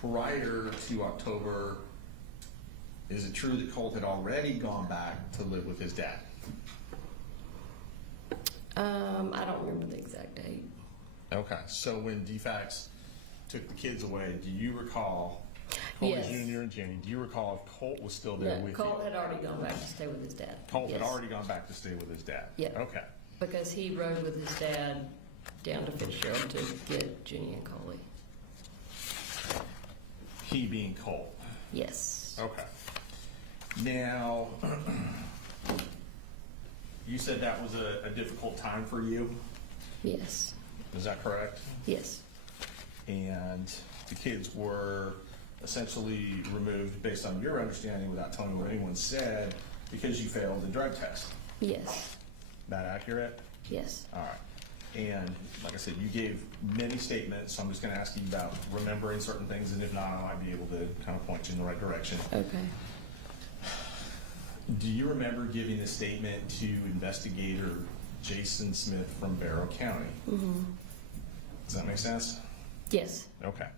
prior to October, is it true that Colt had already gone back to live with his dad? I don't remember the exact date. Okay, so when DFACS took the kids away, do you recall, Colt was Yes. junior and Jenny, do you recall if Colt was still there No, with Colt you? had already gone back to stay with his dad. Colt had Yes. already gone back to stay with his dad? Yeah. Okay. Because he rode with his dad down to Fitzgerald to get Jenny and Coley. He being Colt? Yes. Okay. Now, you said that was a difficult time for you, Yes. is that correct? Yes. And the kids were essentially removed, based on your understanding, without telling me what anyone said, because you failed the drug test. Yes. That accurate? Yes. All right. And like I said, you gave many statements, so I'm just gonna ask you about remembering certain things, and if not, I might be able to kind of point you in the right direction. Okay. Do you remember giving a statement to investigator Jason Smith from Barrow County? Mm-hmm. Does that make sense? Yes. Okay.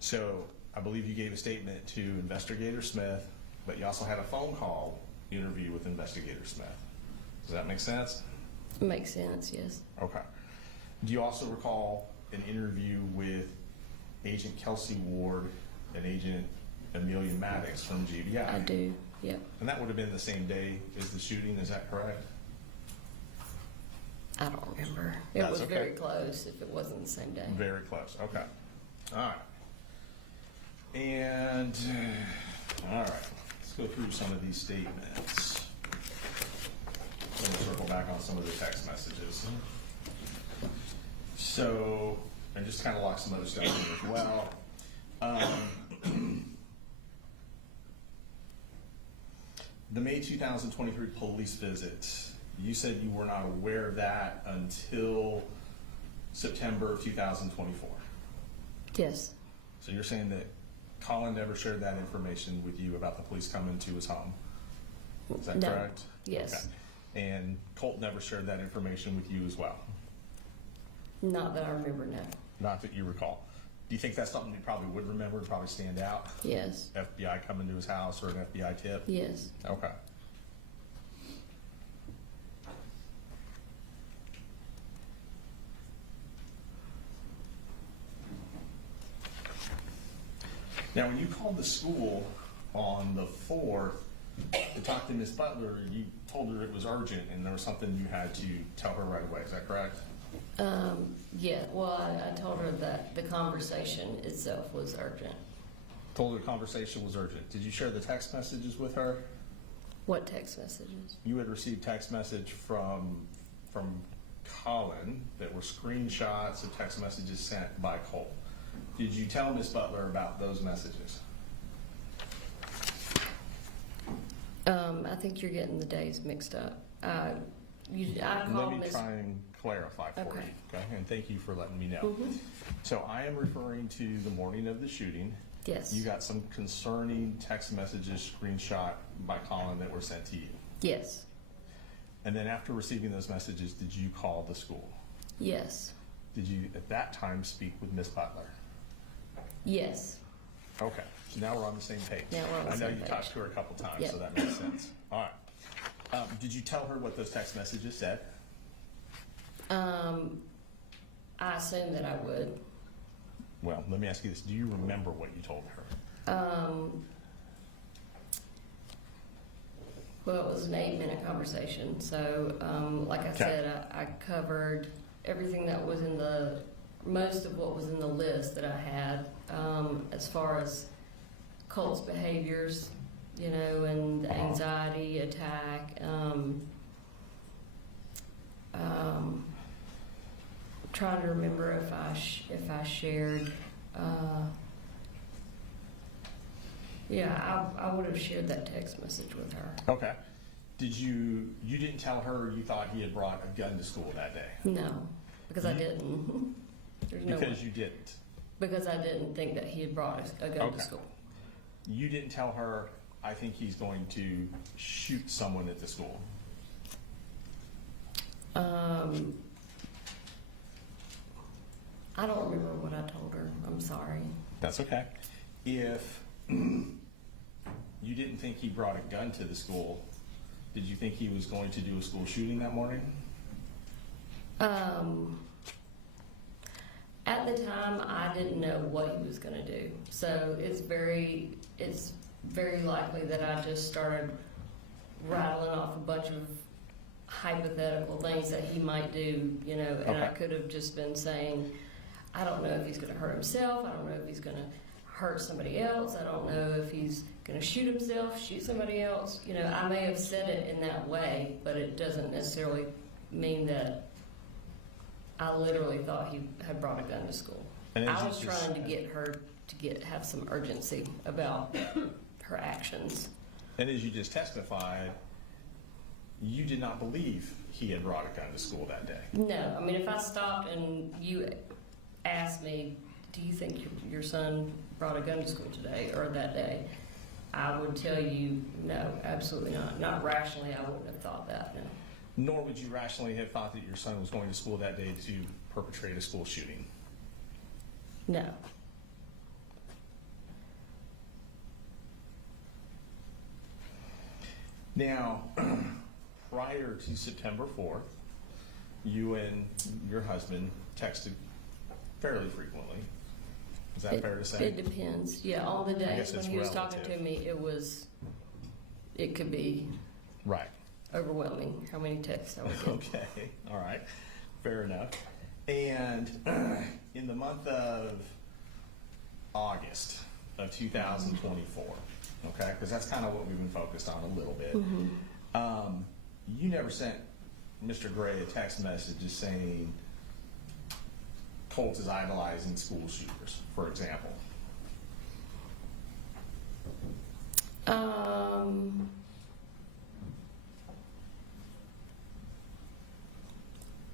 So I believe you gave a statement to investigator Smith, but you also had a phone call interview with investigator Smith. Does that make sense? Makes sense, yes. Okay. Do you also recall an interview with Agent Kelsey Ward and Agent Amelia Maddox from GBI? I do, yep. And that would have been the same day as the shooting, is that correct? I don't remember. It That's was okay. very close if it wasn't the same day. Very close, okay. All right. And, all right, let's go through some of these statements. I'm gonna circle back on some of the text messages. So, and just kind of lock some other stuff in as well. The May 2023 police visit, you said you were not aware of that until September of 2024. Yes. So you're saying that Colin never shared that information with you about the police coming to his home? Is that No. correct? Yes. Okay. And Colt never shared that information with you as well? Not that I remember, no. Not that you recall. Do you think that's something you probably would remember and probably stand out? Yes. FBI coming to his house or an FBI tip? Yes. Okay. Now, when you called the school on the 4th to talk to Miss Butler, you told her it was urgent and there was something you had to tell her right away. Is that correct? Yeah, well, I told her that the conversation itself was urgent. Told her the conversation was urgent. Did you share the text messages with her? What text messages? You had received text message from Colin that were screenshots of text messages sent by Colt. Did you tell Miss Butler about those messages? I think you're getting the days mixed up. I Let called me Miss. try and clarify for Okay. you. Okay, and thank you for letting me know. Mhm. So I am referring to the morning of the shooting. Yes. You got some concerning text messages screenshot by Colin that were sent to you. Yes. And then after receiving those messages, did you call the school? Yes. Did you at that time speak with Miss Butler? Yes. Okay, so now we're on the same page. Now we're on the I know same you page. talked to her a couple times, Yep. so that makes sense. All right. Did you tell her what those text messages said? I assumed that I would. Well, let me ask you this. Do you remember what you told her? Well, it was an 8-minute conversation, so, like I Okay. said, I covered everything that was in most of what was in the list that I had, as far as Colt's behaviors, and the anxiety attack. Trying to remember if I shared. I would have shared that text message with her. Okay. You didn't tell her you thought he had brought a gun to school that day? No, because I didn't. There's no Because way. you didn't? Because I didn't think that he had brought a gun Okay. to school. You didn't tell her, I think he's going to shoot someone at the school? I don't remember what I told her. I'm sorry. That's okay. If you didn't think he brought a gun to the school, did you think he was going to do a school shooting that morning? At the time, I didn't know what he was going to do. So it's very likely that I just started rattling off a bunch of hypothetical things that he might do, and I Okay. could have just been saying, I don't know if he's going to hurt himself. I don't know if he's going to hurt somebody else. I don't know if he's going to shoot himself, shoot somebody else. I may have said it in that way, but it doesn't necessarily mean that I literally thought he had brought a gun to school. And as I you was just- trying to get her to have some urgency about her actions. And as you just testified, you did not believe he had brought a gun to school that day. No, I mean, if I stopped and you asked me, do you think your son brought a gun to school today or that day, I would tell you, no, absolutely not. Not rationally, I wouldn't have thought that, no. Nor would you rationally have thought that your son was going to school that day to perpetrate a school shooting. No. Now, prior to September 4th, you and your husband texted fairly frequently. Is that fair to say? It depends. Yeah, on the I guess days when it's he was talking relative. to me, it could be Right. overwhelming how many texts I would get. Okay. All right. Fair enough. And in the month of August of 2024, okay, because that's kind of what we've been focused on a little bit. You never sent Mr. Gray a text message just saying Colt is idolizing school shooters, for example.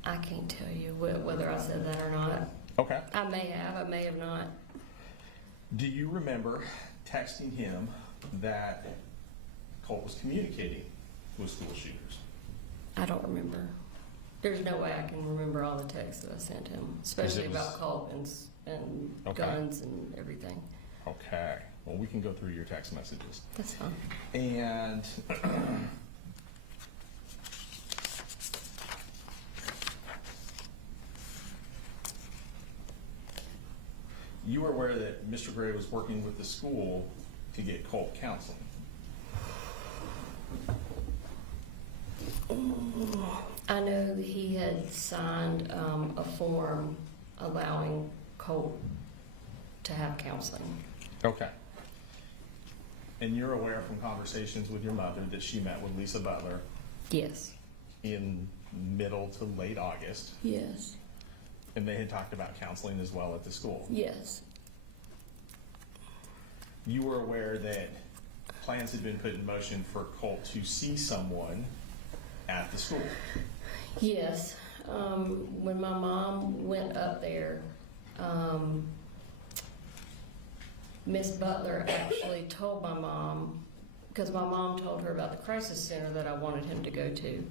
I can't tell you whether I said that or not. Okay. I may have not. Do you remember texting him that Colt was communicating with school shooters? I don't remember. There's no way I can remember all the texts that I sent him, especially it was- about Colt and Okay. guns and everything. Okay. Well, we can go through your text messages. That's fine. And you were aware that Mr. Gray was working with the school to get Colt counseling. I know that he had signed a form allowing Colt to have counseling. Okay. And you're aware from conversations with your mother that she met with Lisa Butler Yes. in middle to late August, Yes. and they had talked about counseling as well at the school. Yes. You were aware that plans had been put in motion for Colt to see someone at the school. Yes. When my mom went up there, Miss Butler actually told my mom, because my mom told her about the crisis center that I wanted him to go to.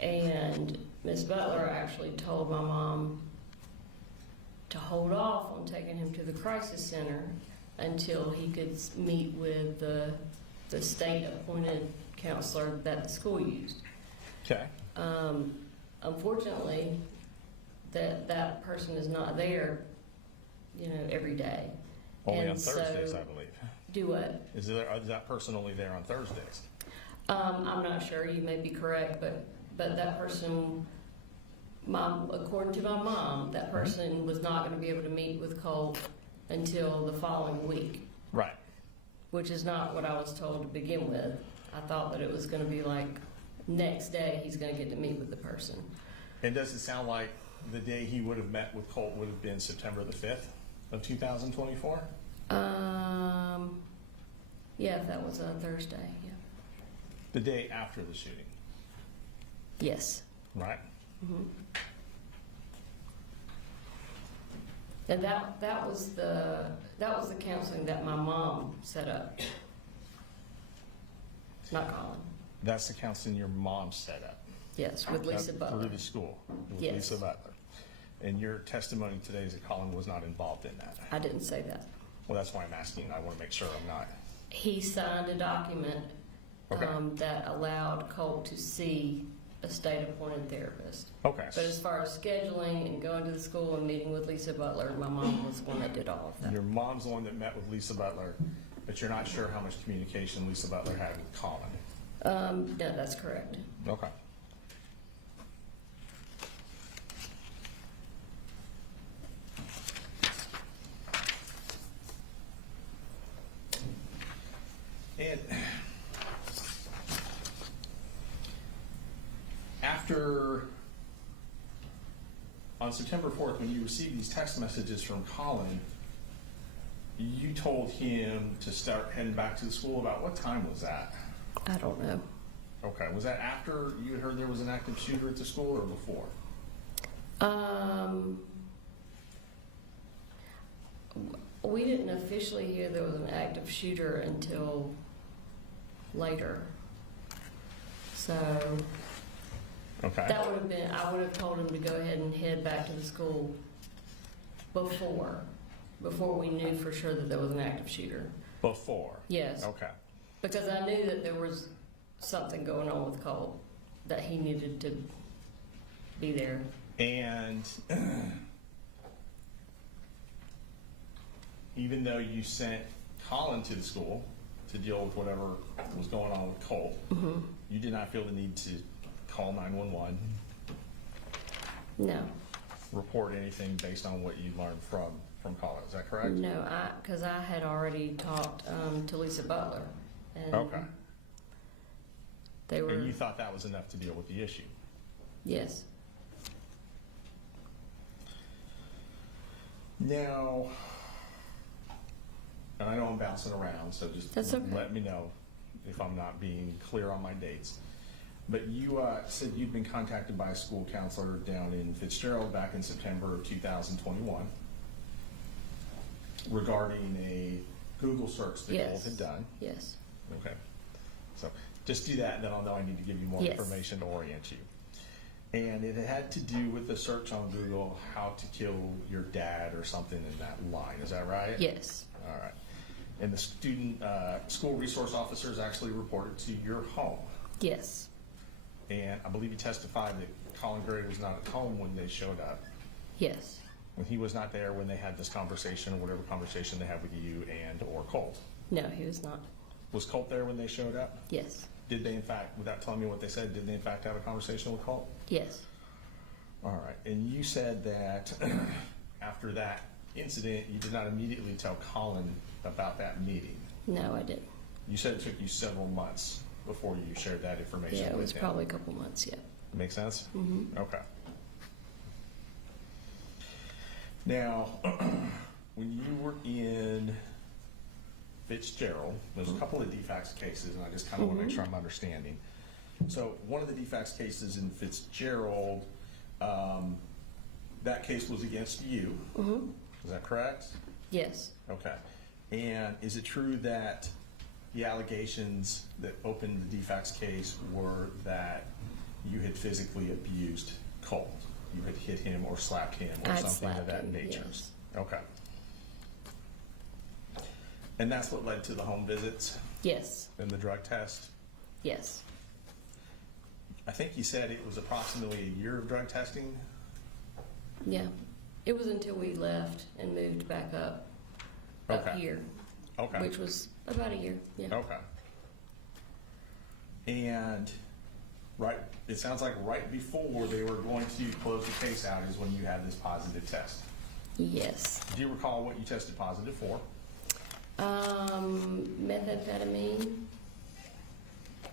And Miss Butler actually told my mom to hold off on taking him to the crisis center until he could meet with the state-appointed counselor that the school used. Okay. Unfortunately, that person is not there, every day. Only And on Thursdays, so- I believe. Do what? Is that person only there on Thursdays? I'm not sure. You may be correct, but that person, according to my mom, that person was not going to be able to meet with Colt until the following week. Right. which is not what I was told to begin with. I thought that it was going to be like next day he's going to get to meet with the person. And does it sound like the day he would have met with Colt would have been September the 5th of 2024? Yeah, if that was a Thursday, yeah. The day after the shooting, Yes. right? Mhm. And that was the counseling that my mom set up. Not Colin. That's the counseling your mom set up. Yes, with Lisa Butler. Through the school, with Yes. Lisa Butler. And your testimony today is that Colin was not involved in that. I didn't say that. Well, that's why I'm asking. I want to make sure I'm not. He signed a document Okay. that allowed Colt to see a state-appointed therapist. Okay. But as far as scheduling and going to the school and meeting with Lisa Butler, my mom was the one that did all of that. Your mom's the one that met with Lisa Butler, but you're not sure how much communication Lisa Butler had with Colin. No, that's correct. Okay. And on September 4th, when you received these text messages from Colin, you told him to start heading back to the school. About what time was that? I don't know. Okay, was that after you had heard there was an active shooter at the school or before? We didn't officially hear there was an active shooter until later. So Okay. that would have been, I would have told him to go ahead and head back to the school before we knew for sure that there was an active shooter. Before? Yes. Okay. Because I knew that there was something going on with Colt, that he needed to be there. And even though you sent Colin to the school to deal with whatever was going on with Colt, you did not feel the need to call 911, No, report anything based on what you learned from Colin. Is that correct? no, because I had already talked to Lisa Butler. And Okay. They were, And you thought that was enough to deal with the issue? yes. Now, and I know I'm bouncing around, so just That's okay. let me know if I'm not being clear on my dates. But you said you'd been contacted by a school counselor down in Fitzgerald back in September of 2021 regarding a Google search that Yes. Colt had done. Yes. Okay. So just do that, and then I'll know I need to give you more Yes. information to orient you. And it had to do with the search on Google, how to kill your dad or something in that line. Is that right? Yes. All right. And the school resource officers actually reported to your home. Yes. And I believe you testified that Colin Gray was not at home when they showed up. Yes. When he was not there when they had this conversation, or whatever conversation they had with you and or Colt. No, he was not. Was Colt there when they showed up? Yes. Did they in fact, without telling me what they said, did they in fact have a conversation with Colt? Yes. All right. And you said that after that incident, you did not immediately tell Colin about that meeting. No, I didn't. You said it took you several months before you shared that information Yeah, it with was him. probably a couple months, yeah. Make sense? Mm-hmm. Okay. Now, when you were in Fitzgerald, there's a couple of defects cases, and I just kind of want to make sure I'm understanding. So one of the defects cases in Fitzgerald, that case was against you. Mm-hmm. Is that correct? Yes. Okay. And is it true that the allegations that opened the defects case were that you had physically abused Colt? You had hit him or slapped him or I'd something of slapped that him, nature? yes. Okay. And that's what led to the home visits Yes. and the drug test? Yes. I think you said it was approximately a year of drug testing? Yeah. It was until we left and moved back up Okay. here, Okay. which was about a year. Yeah. Okay. And it sounds like right before they were going to close the case out is when you had this positive test. Yes. Do you recall what you tested positive for? Methamphetamine methamphetamine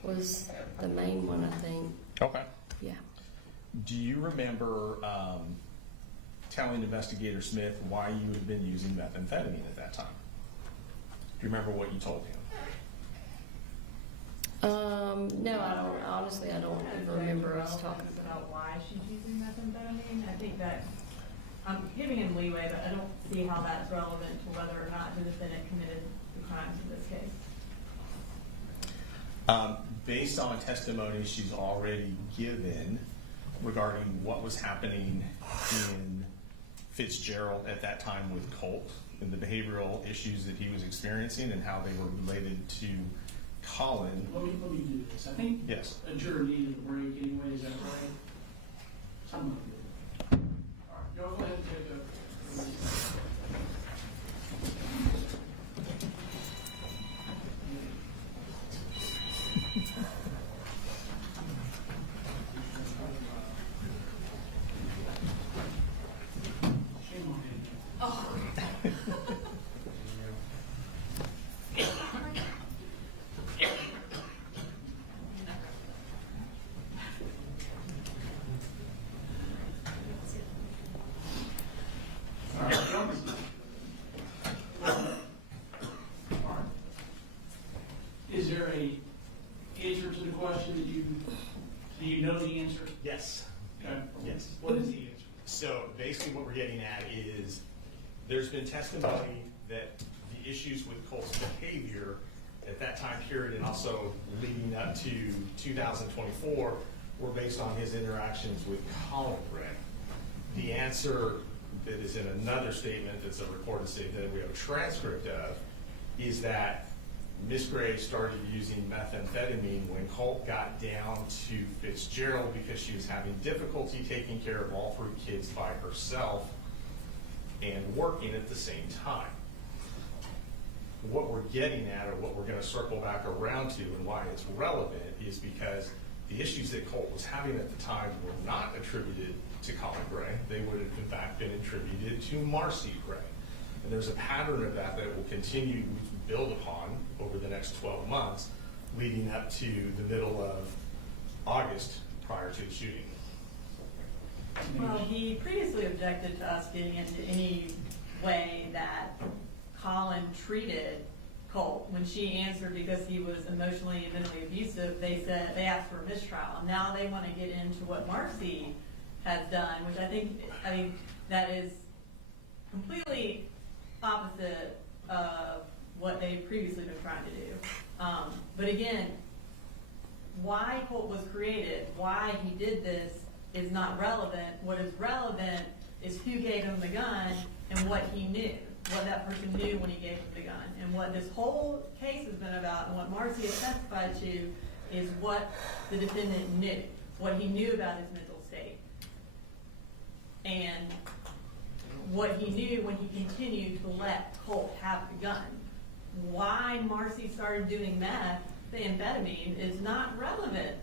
was the main one, I think. Okay. Yeah. Do you remember telling Investigator Smith why you had been using methamphetamine at that time? Do you remember what you told him? No, I don't. Honestly, I don't even remember us talking about. About why she's using methamphetamine. I think that I'm giving him leeway, but I don't see how that's relevant to whether or not the defendant committed the crimes in this case. Based on testimony she's already given regarding what was happening in Fitzgerald at that time with Colt and the behavioral issues that he was experiencing and how they were related to Colin. Let me do this. I think Yes. a juror needed a break anyway, is that right? Someone did. All right, go ahead and take a. Shame on him. All right, all right. Is there a answer to the question that do you know the answer? Yes. Okay. Yes. What is the answer? So basically what we're getting at is there's been testimony that the issues with Colt's behavior at that time period and also leading up to 2024 were based on his interactions with Colin Gray. The answer that is in another statement that's a recorded statement that we have a transcript of is that Miss Gray started using methamphetamine when Colt got down to Fitzgerald because she was having difficulty taking care of all 3 kids by herself and working at the same time. What we're getting at, or what we're going to circle back around to and why it's relevant, is because the issues that Colt was having at the time were not attributed to Colin Gray. They would have in fact been attributed to Macee Gray. And there's a pattern of that that will continue to build upon over the next 12 months, leading up to the middle of August prior to the shooting. Well, he previously objected to us getting into any way that Colin treated Colt. When she answered because he was emotionally and mentally abusive, they asked for a mistrial. Now they want to get into what Macee has done, which I mean, that is completely opposite of what they've previously been trying to do. But again, why Colt was created, why he did this is not relevant. What is relevant is who gave him the gun and what he knew, what that person knew when he gave him the gun. And what this whole case has been about and what Macee has testified to is what the defendant knew, what he knew about his mental state. And what he knew when he continued to let Colt have the gun. Why Macee started doing meth, the amphetamine, is not relevant.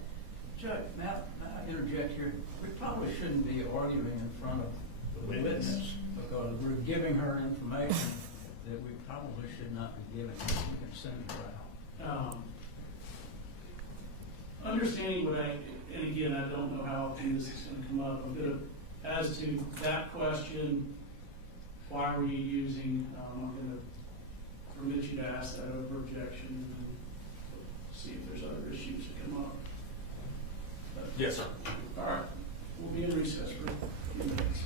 Judge, may I interject here? We probably shouldn't be arguing in front of the witness because we're giving her information that we probably should not be giving. We can send her out. Understanding and again, I don't know how this is going to come up. As to that question, why were you using, I'm going to permit you to ask that over objection and see if there's other issues that come up. Yes, sir. All right, we'll be in recess for a few minutes.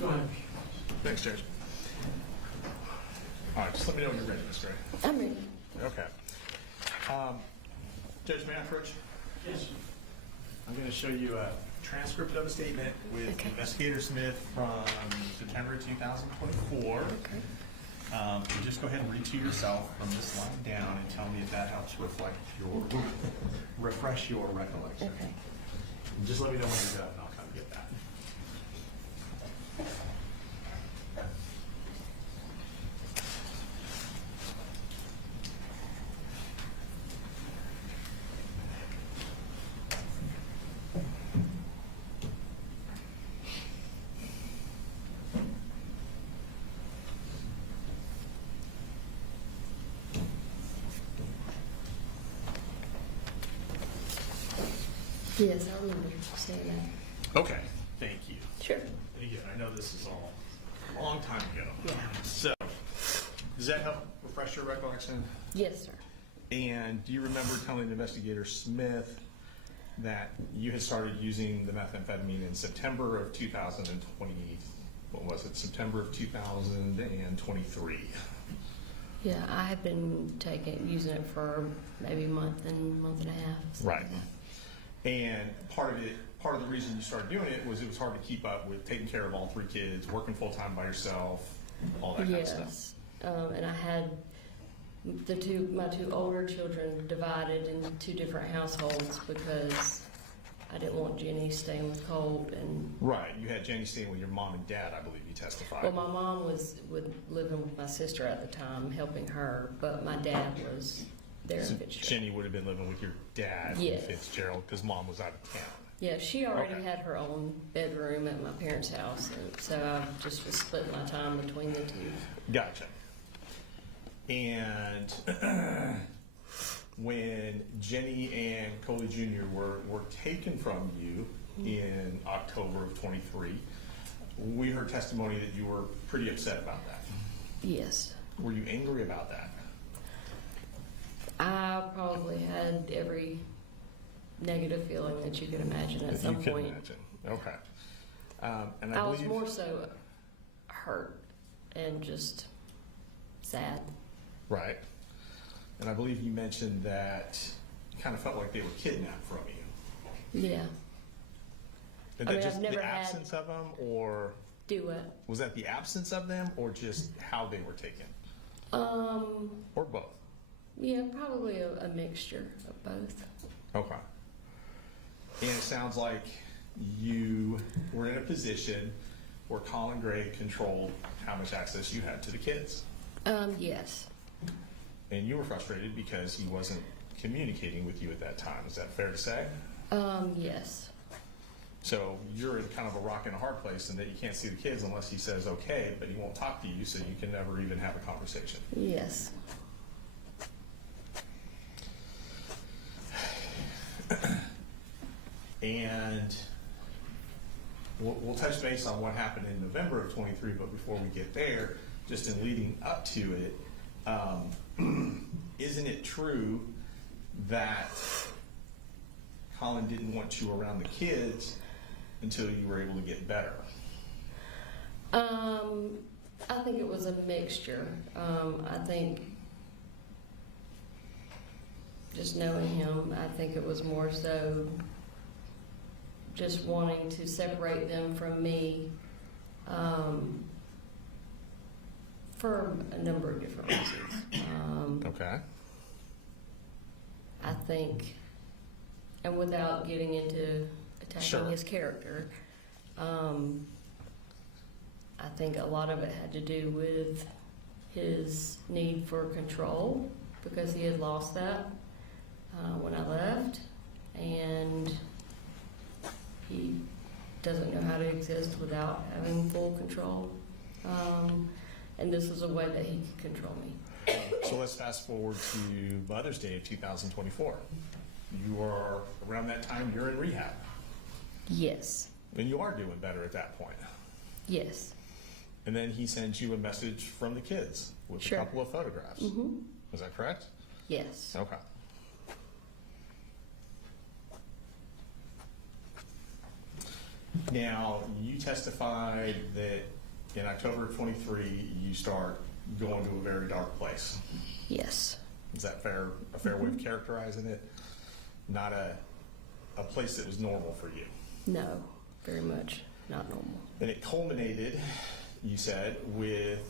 Go ahead. Thanks, Judge. All right, just let me know when you're ready, Ms. Gray. I'm ready. Okay. Judge, may I approach? Yes, sir. I'm going to show you a transcript of a statement with Okay. Investigator Smith from September 2024. Okay. You just go ahead and read to yourself from this line down and tell me if that helps refresh your recollection. Okay. And just let me know when you're done, and I'll come get that. Yes, I remember saying that. Okay, thank you. Sure. And again, I know this is all a long time ago. Yeah. So, does that help refresh your recollection? Yes, sir. And do you remember telling Investigator Smith that you had started using the methamphetamine in September of 2020, what was it, September of 2023? Yeah, I have been using it for maybe a month and a half. something Right. like that. And part of the reason you started doing it was to keep up with taking care of all three kids, working full-time by yourself, all that kind of stuff. Yes, and I had my two older children divided into two different households because I didn't want Jenny staying with Colt, and Right, you had Jenny staying with your mom and dad, I believe you testified. well, my mom was living with my sister at the time, helping her, but my dad was there in So Fitzgerald. Jenny would have been living with your dad in Yes. Fitzgerald because mom was out of town. Yeah, she already Okay. had her own bedroom at my parents' house, and so I just was splitting my time between the two. Gotcha. And when Jenny and Coley Jr. were taken from you in October of 23, we heard testimony that you were pretty upset about that. Yes. Were you angry about that? I probably had every negative feeling that you could imagine at That some you could point. imagine. Okay. And I was believe, more so hurt and just sad. right. And I believe you mentioned that you kind of felt like they were kidnapped from you. Yeah. Is I that mean, just I've never the had- absence of them, or Do it. was that the absence of them, or just how they were taken, or both? Yeah, probably a mixture of both. Okay. And it sounds like you were in a position where Colin Gray controlled how much access you had to the kids, Yes. and you were frustrated because he wasn't communicating with you at that time. Is that fair to say? Yes. So you're in kind of a rock and a hard place in that you can't see the kids unless he says okay, but he won't talk to you, so you can never even have a conversation. Yes. And we'll touch base on what happened in November of 23, but before we get there, just in leading up to it, isn't it true that Colin didn't want you around the kids until you were able to get better? I think it was a mixture. I think just knowing him, I think it was more so just wanting to separate them from me for a number of different reasons. Okay. I think, and without getting into attacking Sure. his character, I think a lot of it had to do with his need for control because he had lost that when I left, and he doesn't know how to exist without having full control. And this is a way that he can control me. So let's fast forward to Mother's Day of 2024. You are, around that time, you're in rehab. Yes. And you are doing better at that point. Yes. And then he sends you a message from the kids with Sure. a couple of photographs. Mm-hmm. Is that correct? Yes. Okay. Now, you testified that in October of 23, you start going to a very dark place. Yes. Is that a fair way of characterizing it? Not a place that was normal for you. No, very much not normal. And it culminated, you said, with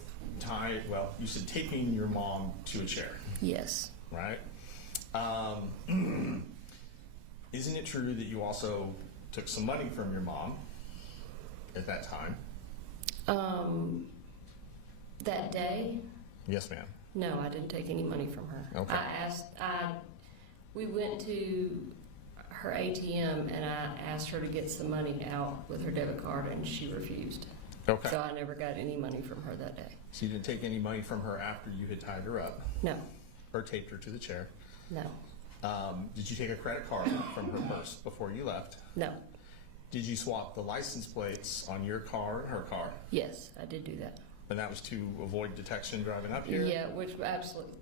you said taking your mom to a chair, Yes. right? Isn't it true that you also took some money from your mom at that time? That day, Yes, ma'am. no, I didn't take any money from her. Okay. We went to her ATM and I asked her to get some money out with her debit card and she refused. Okay. So I never got any money from her that day. So you didn't take any money from her after you had tied her up No, or taped her to the chair. no, Did you take a credit card from her purse before you left? no. Did you swap the license plates on your car and her car? Yes, I did do that. And that was to avoid detection driving up here? Yeah, which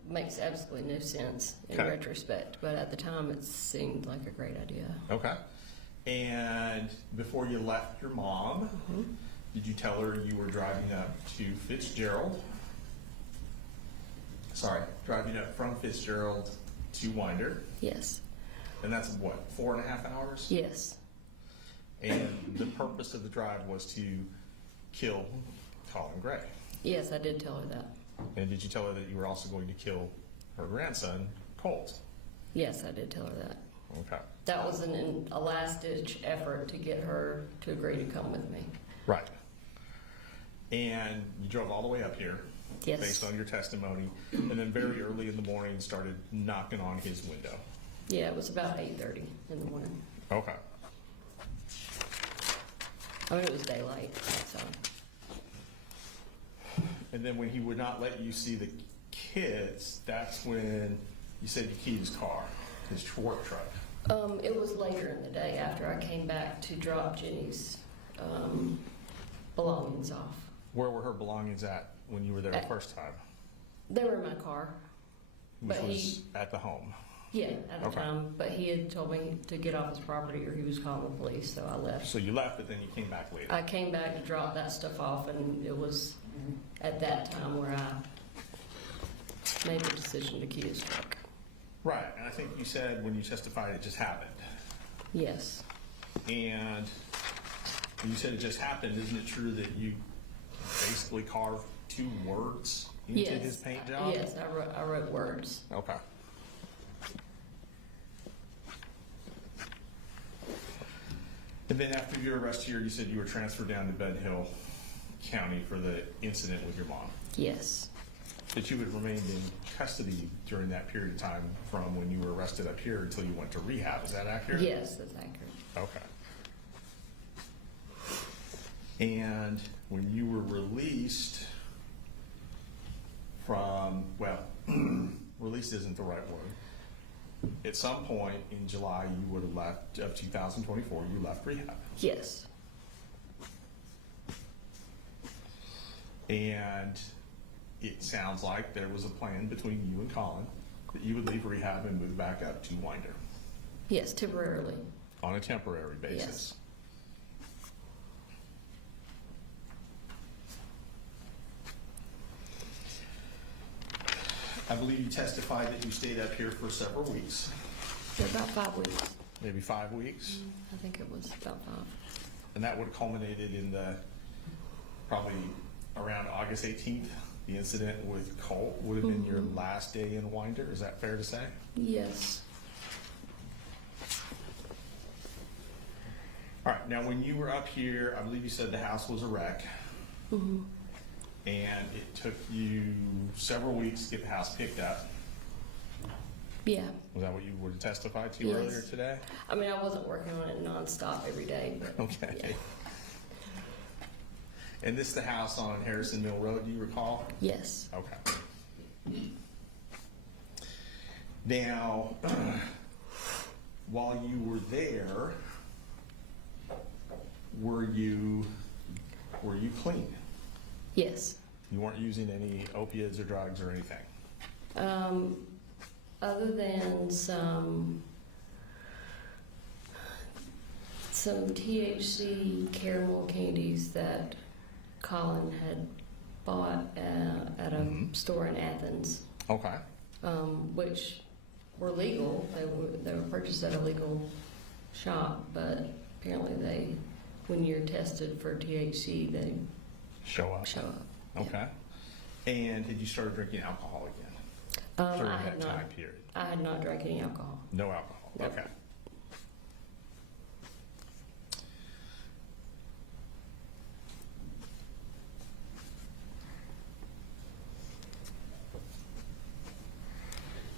makes absolutely no sense in Okay. retrospect, but at the time it seemed like a great idea. Okay. And before you left your mom, did you tell her you were driving up to Fitzgerald? Sorry, driving up from Fitzgerald to Winder, Yes, and that's what, 4.5 hours? yes, And the purpose of the drive was to kill Colin Gray. yes, I did tell her that. And did you tell her that you were also going to kill her grandson, Colt? Yes, I did tell her that. Okay. That was a last-ditch effort to get her to agree to come with me. Right. And you drove all the way up here, Yes. based on your testimony, and then very early in the morning started knocking on his window. Yeah, it was about 8:30 in the morning. Okay. I mean, it was daylight, so. And then when he would not let you see the kids, that's when you said you keyed his car, his work truck. It was later in the day after I came back to drop Jenny's belongings off. Where were her belongings at when you were there the first time? They were in my car. Which But was at the home. Yeah, at the Okay. time, but he had told me to get off his property or he was calling the police, so I left. So you left, but then you came back later. I came back to drop that stuff off, and it was at that time where I made the decision to key his truck. Right, and I think you said when you testified it just happened. Yes, And you said it just happened. Isn't it true that you basically carved 2 words into yes. his paint job? Yes, I wrote words. Okay. And then after your arrest here, you said you were transferred down to Ben Hill County for the incident with your mom. Yes, That you had remained in custody during that period of time from when you were arrested up here until you went to rehab. Is that accurate? yes, that's accurate. Okay. And when you were released from, well, released isn't the right word. At some point in July, you would have left, of 2024, you left rehab. Yes, And it sounds like there was a plan between you and Colin that you would leave rehab and move back up to Winder yes, temporarily. on a temporary basis. Yes. I believe you testified that you stayed up here for several weeks, For about 5 weeks. maybe 5 weeks, I think it was about 5. and that would have culminated in the, probably around August 18th, the incident with Colt would have been your last day in Winder. Is that fair to say? Yes, All right, now when you were up here, I believe you said the house was a wreck, mhm, and it took you several weeks to get the house picked up. yeah. Was that what you would have testified to Yes. earlier today? I mean, I wasn't working on it nonstop every day, but Okay. yeah. And this is the house on Harrison Mill Road, do you recall? Yes. Okay. Now, while you were there, were you clean? Yes. You weren't using any opiates or drugs or anything? Other than some some THC caramel candies that Colin had bought at a store in Athens, Okay. which were legal. They were purchased at a legal shop, but apparently when you're tested for THC, they Show up. show up. Okay. And had you started drinking alcohol again during I that had time not. period? I had not drank any alcohol. No alcohol. No. Okay.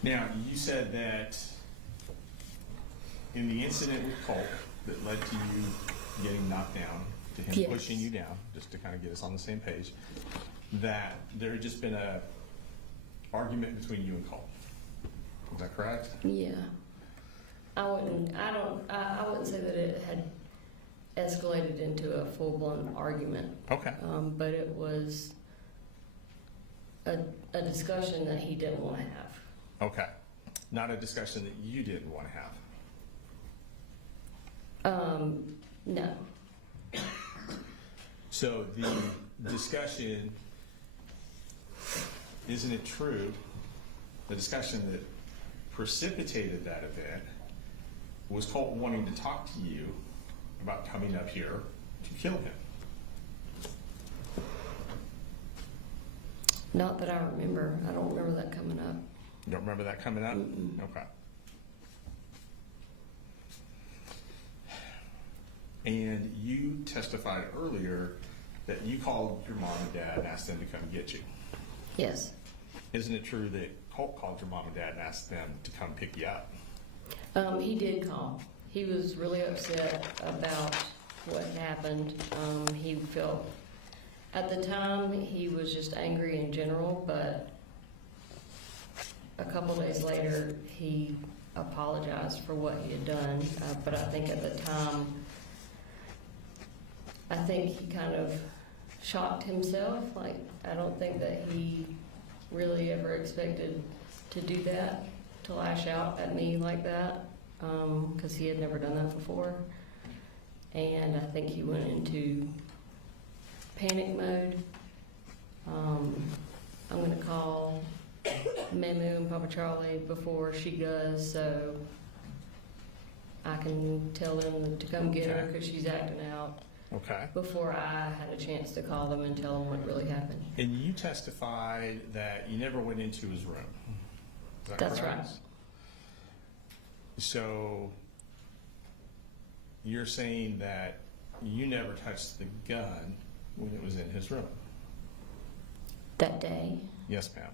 Now, you said that in the incident with Colt that led to you getting knocked down, to him Yes. pushing you down, just to kind of get us on the same page, that there had just been a argument between you and Colt. Is that correct? Yeah. I wouldn't say that it had escalated into a full-blown argument, Okay. but it was a discussion that he didn't want to have. Okay. Not a discussion that you didn't want to have. No. So the discussion, isn't it true, the discussion that precipitated that event was Colt wanting to talk to you about coming up here to kill him? Not that I remember. I don't remember that coming up. You don't remember that coming up? Mm-mm. Okay. And you testified earlier that you called your mom and dad and asked them to come get you. Yes. Isn't it true that Colt called your mom and dad and asked them to come pick you up? He did call. He was really upset about what happened. He felt, at the time, he was just angry in general, but a couple days later, he apologized for what he had done. But I think at the time, I think he kind of shocked himself. Like, I don't think that he really ever expected to do that, to lash out at me like that, because he had never done that before. And I think he went into panic mode. I'm going to call Memu and Papa Charlie before she goes, so I can tell them to come get her because she's acting out, Okay. before I had a chance to call them and tell them what really happened. And you testified that you never went into his room. Is that That's correct? right. So you're saying that you never touched the gun when it was in his room? That day, Yes, ma'am.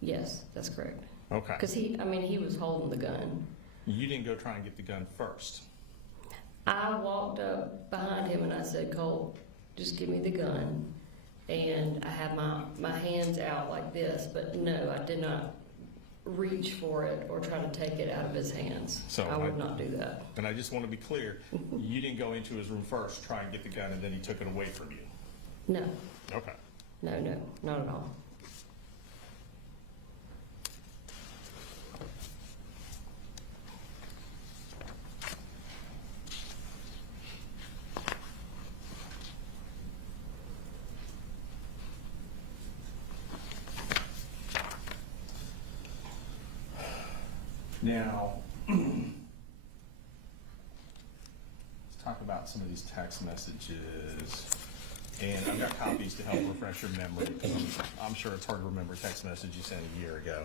yes, that's correct. Okay. Because he was holding the gun. You didn't go try and get the gun first. I walked up behind him and I said, Colt, just give me the gun. And I had my hands out like this, but no, I did not reach for it or try to take it out of his hands. So I would not do that. And I just want to be clear, you didn't go into his room first, try and get the gun, and then he took it away from you. No, Okay. no, not at all. Now, let's talk about some of these text messages. And I've got copies to help refresh your memory, because I'm sure it's hard to remember a text message you sent a year ago.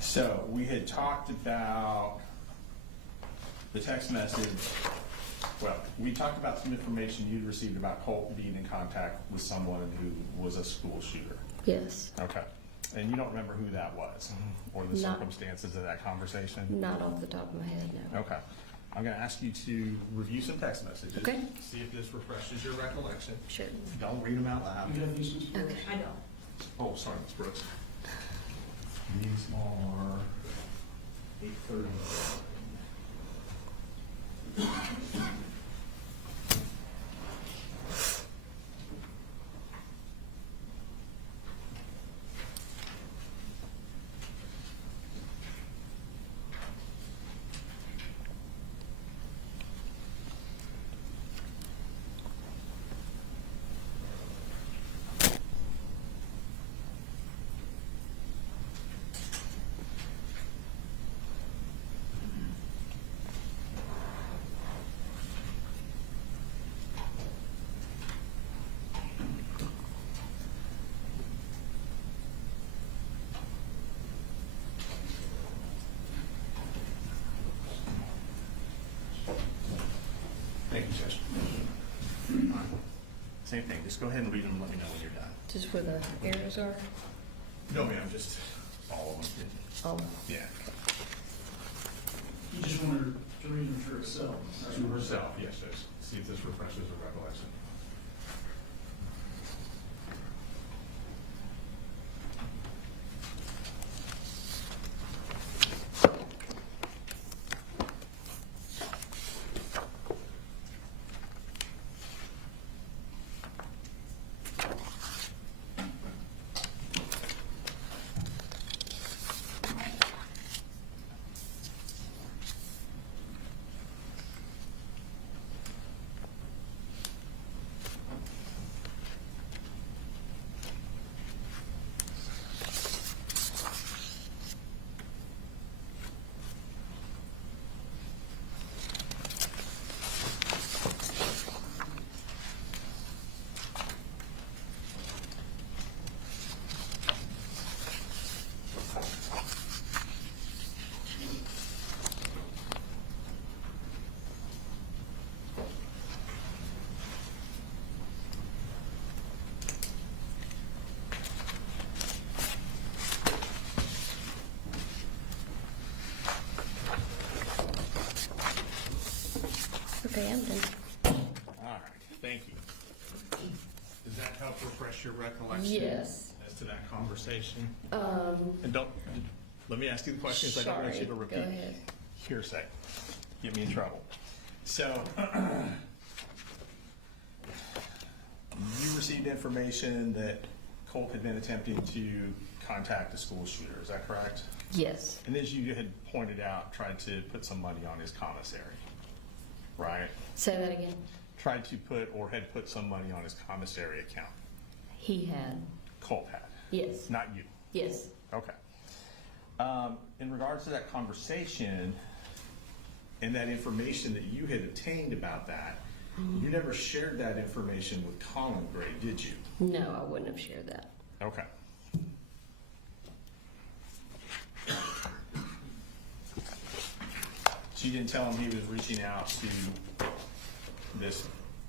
So we had talked about the text message. Well, we talked about some information you'd received about Colt being in contact with someone who was a school shooter. Yes, Okay. And you don't remember who that was or the No. circumstances of that conversation? not off the top of my head, no. Okay. I'm going to ask you to review some text messages. Okay. See if this refreshes your recollection. Sure. Don't read them out loud. You have these ones for us? Okay. I don't. Oh, sorry, Ms. Brooks. These are 8:30. Same thing, just go ahead and read them and let me know when you're done. Just where the arrows are? No, ma'am, just all of them. Oh, Yeah. You just want her to read them for herself. To herself, yes, Judge. See if this refreshes her recollection. okay, I'm done. All right, thank you. Does that help refresh your recollection? Yes. As to that conversation? Um, And don't, let me ask you the questions I don't want you to sorry, repeat. go ahead. Hearsay. Get me in trouble. So, you received information that Colt had been attempting to contact a school shooter, is that correct? Yes, And as you had pointed out, tried to put some money on his commissary, right? say that again. Tried to put, or had put some money on his commissary account. He had, Colt had, yes, not you. yes. Okay. In regards to that conversation and that information that you had obtained about that, you never shared that information with Colin Gray, did you? No, I wouldn't have shared that. Okay. So you didn't tell him he was reaching out to this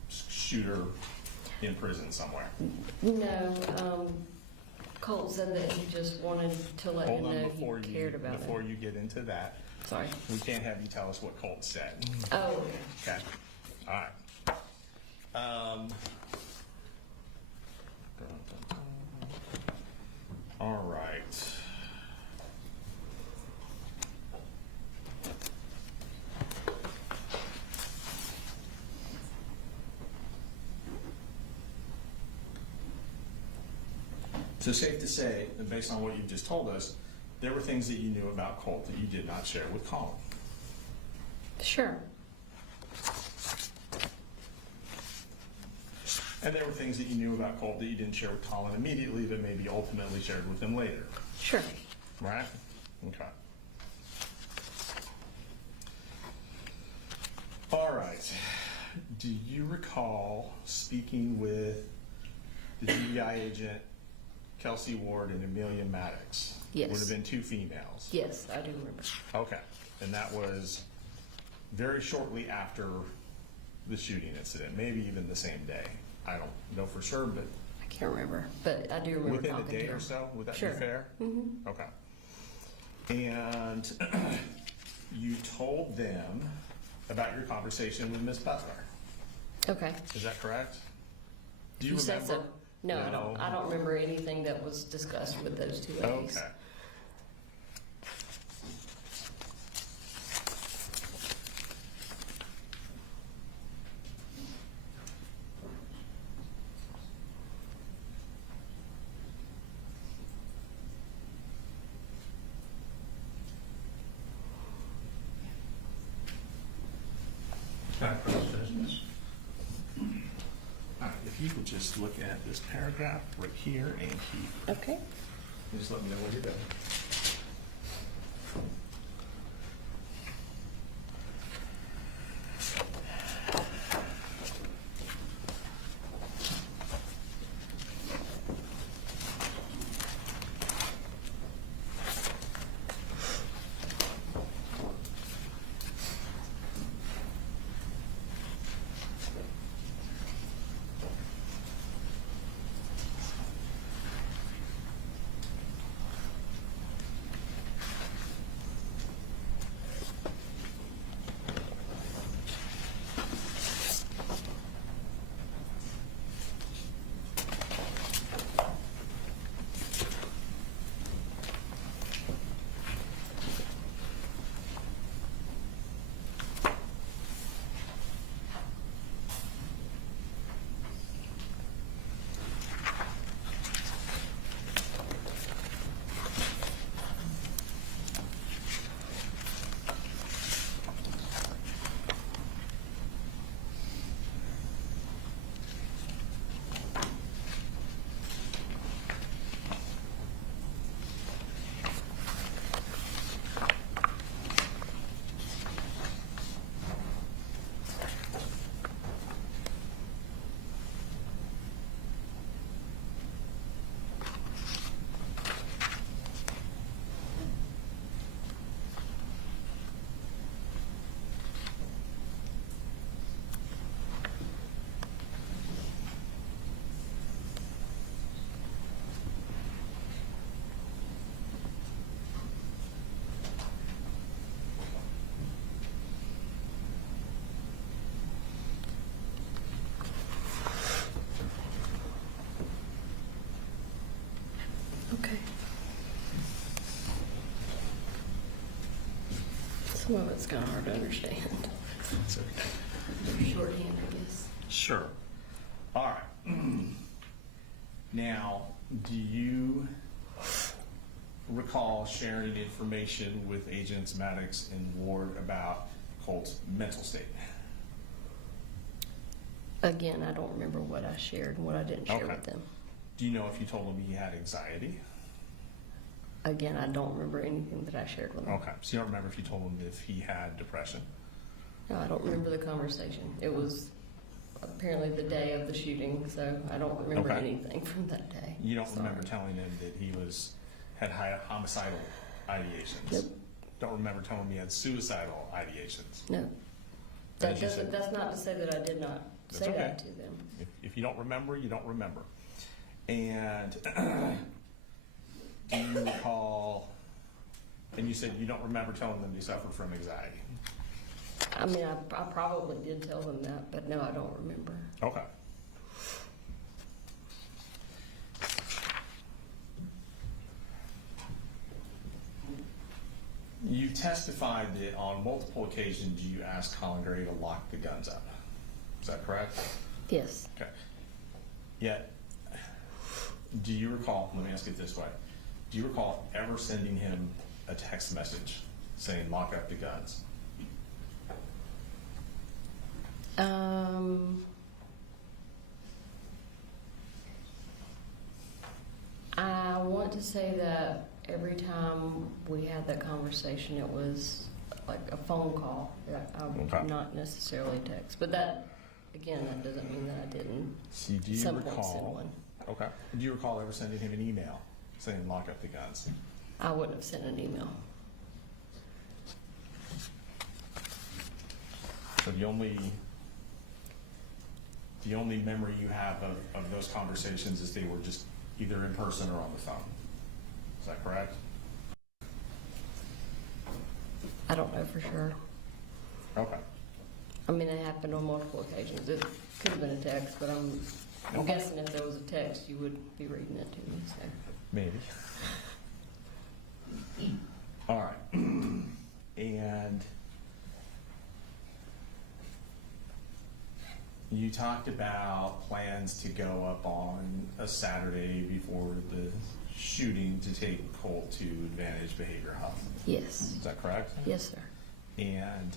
shooter in prison somewhere? No, Colt said that he just wanted to let him Hold on, know before he you, cared about before it. you get into that, Sorry. we can't have you tell us what Colt said. Oh, Okay, all right. All right. So safe to say, and based on what you've just told us, there were things that you knew about Colt that you did not share with Colin. sure. And there were things that you knew about Colt that you didn't share with Colin immediately, but maybe ultimately shared with him later, Sure. right? Okay. All right. Do you recall speaking with the GBI agent, Kelsey Ward and Amelia Maddox? Yes. Would have been two females. Yes, I do remember. Okay. And that was very shortly after the shooting incident, maybe even the same day. I don't know for sure, but I can't remember, but I do remember within a talking to day him. or so, would that Sure. be fair? Mm-hmm. Okay. And you told them about your conversation with Miss Butler. Okay. Is that correct? Do You you said remember? so. No, I don't remember anything that was discussed with those two ladies. Okay. If you could just look at this paragraph right here and keep, Okay. and just let me know when you're done. Some of it's kind of hard to understand. It's okay. Shorthand, I guess. Sure. All right. Now, do you recall sharing information with Agents Maddox and Ward about Colt's mental state? Again, I don't remember what I shared and what I didn't share Okay. with them. Do you know if you told him he had anxiety? Again, I don't remember anything that I shared with them. Okay. So you don't remember if you told him if he had depression? No, I don't remember the conversation. It was apparently the day of the shooting, so I don't remember Okay. anything from that day. You don't Sorry. remember telling him that he had homicidal ideations? Nope. Don't remember telling him he had suicidal ideations? No. That As you doesn't, said. that's not to say that I did not That's say okay. that to them. If you don't remember, you don't remember. And do you recall, and you said you don't remember telling them they suffer from anxiety? I mean, I probably did tell them that, but no, I don't remember. Okay. You testified that on multiple occasions you asked Colin Gray to lock the guns up. Is that correct? Yes. Okay. Yet, do you recall, let me ask it this way, do you recall ever sending him a text message saying lock up the guns? I want to say that every time we had that conversation, it was like a phone call. I would Okay. not necessarily text, but that, again, that doesn't mean that I didn't. See, do you Some point send recall? one. Okay. Do you recall ever sending him an email saying lock up the guns? I wouldn't have sent an email. So the only memory you have of those conversations is they were just either in person or on the phone. Is that correct? I don't know for sure. Okay. I mean, it happened on multiple occasions. It could have been a text, but I'm guessing if there was a text, you would be reading it to me, so. Maybe. All right. And you talked about plans to go up on a Saturday before the shooting to take Colt to Advantage Behavioral Health. Yes. Is that correct? Yes, sir. And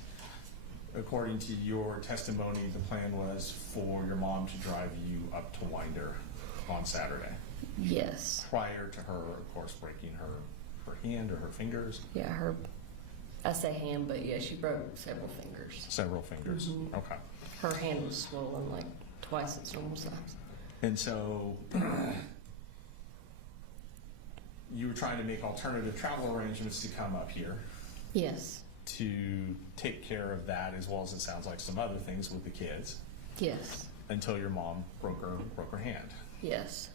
according to your testimony, the plan was for your mom to drive you up to Winder on Saturday, Yes. prior to her, of course, breaking her hand or her fingers, Yeah, I say hand, but yeah, she broke several fingers. several fingers. Mhm. Okay. Her hand was swollen like twice its normal size. And so you were trying to make alternative travel arrangements to come up here Yes. to take care of that, as well as it sounds like some other things with the kids, Yes. until your mom broke her hand. Yes.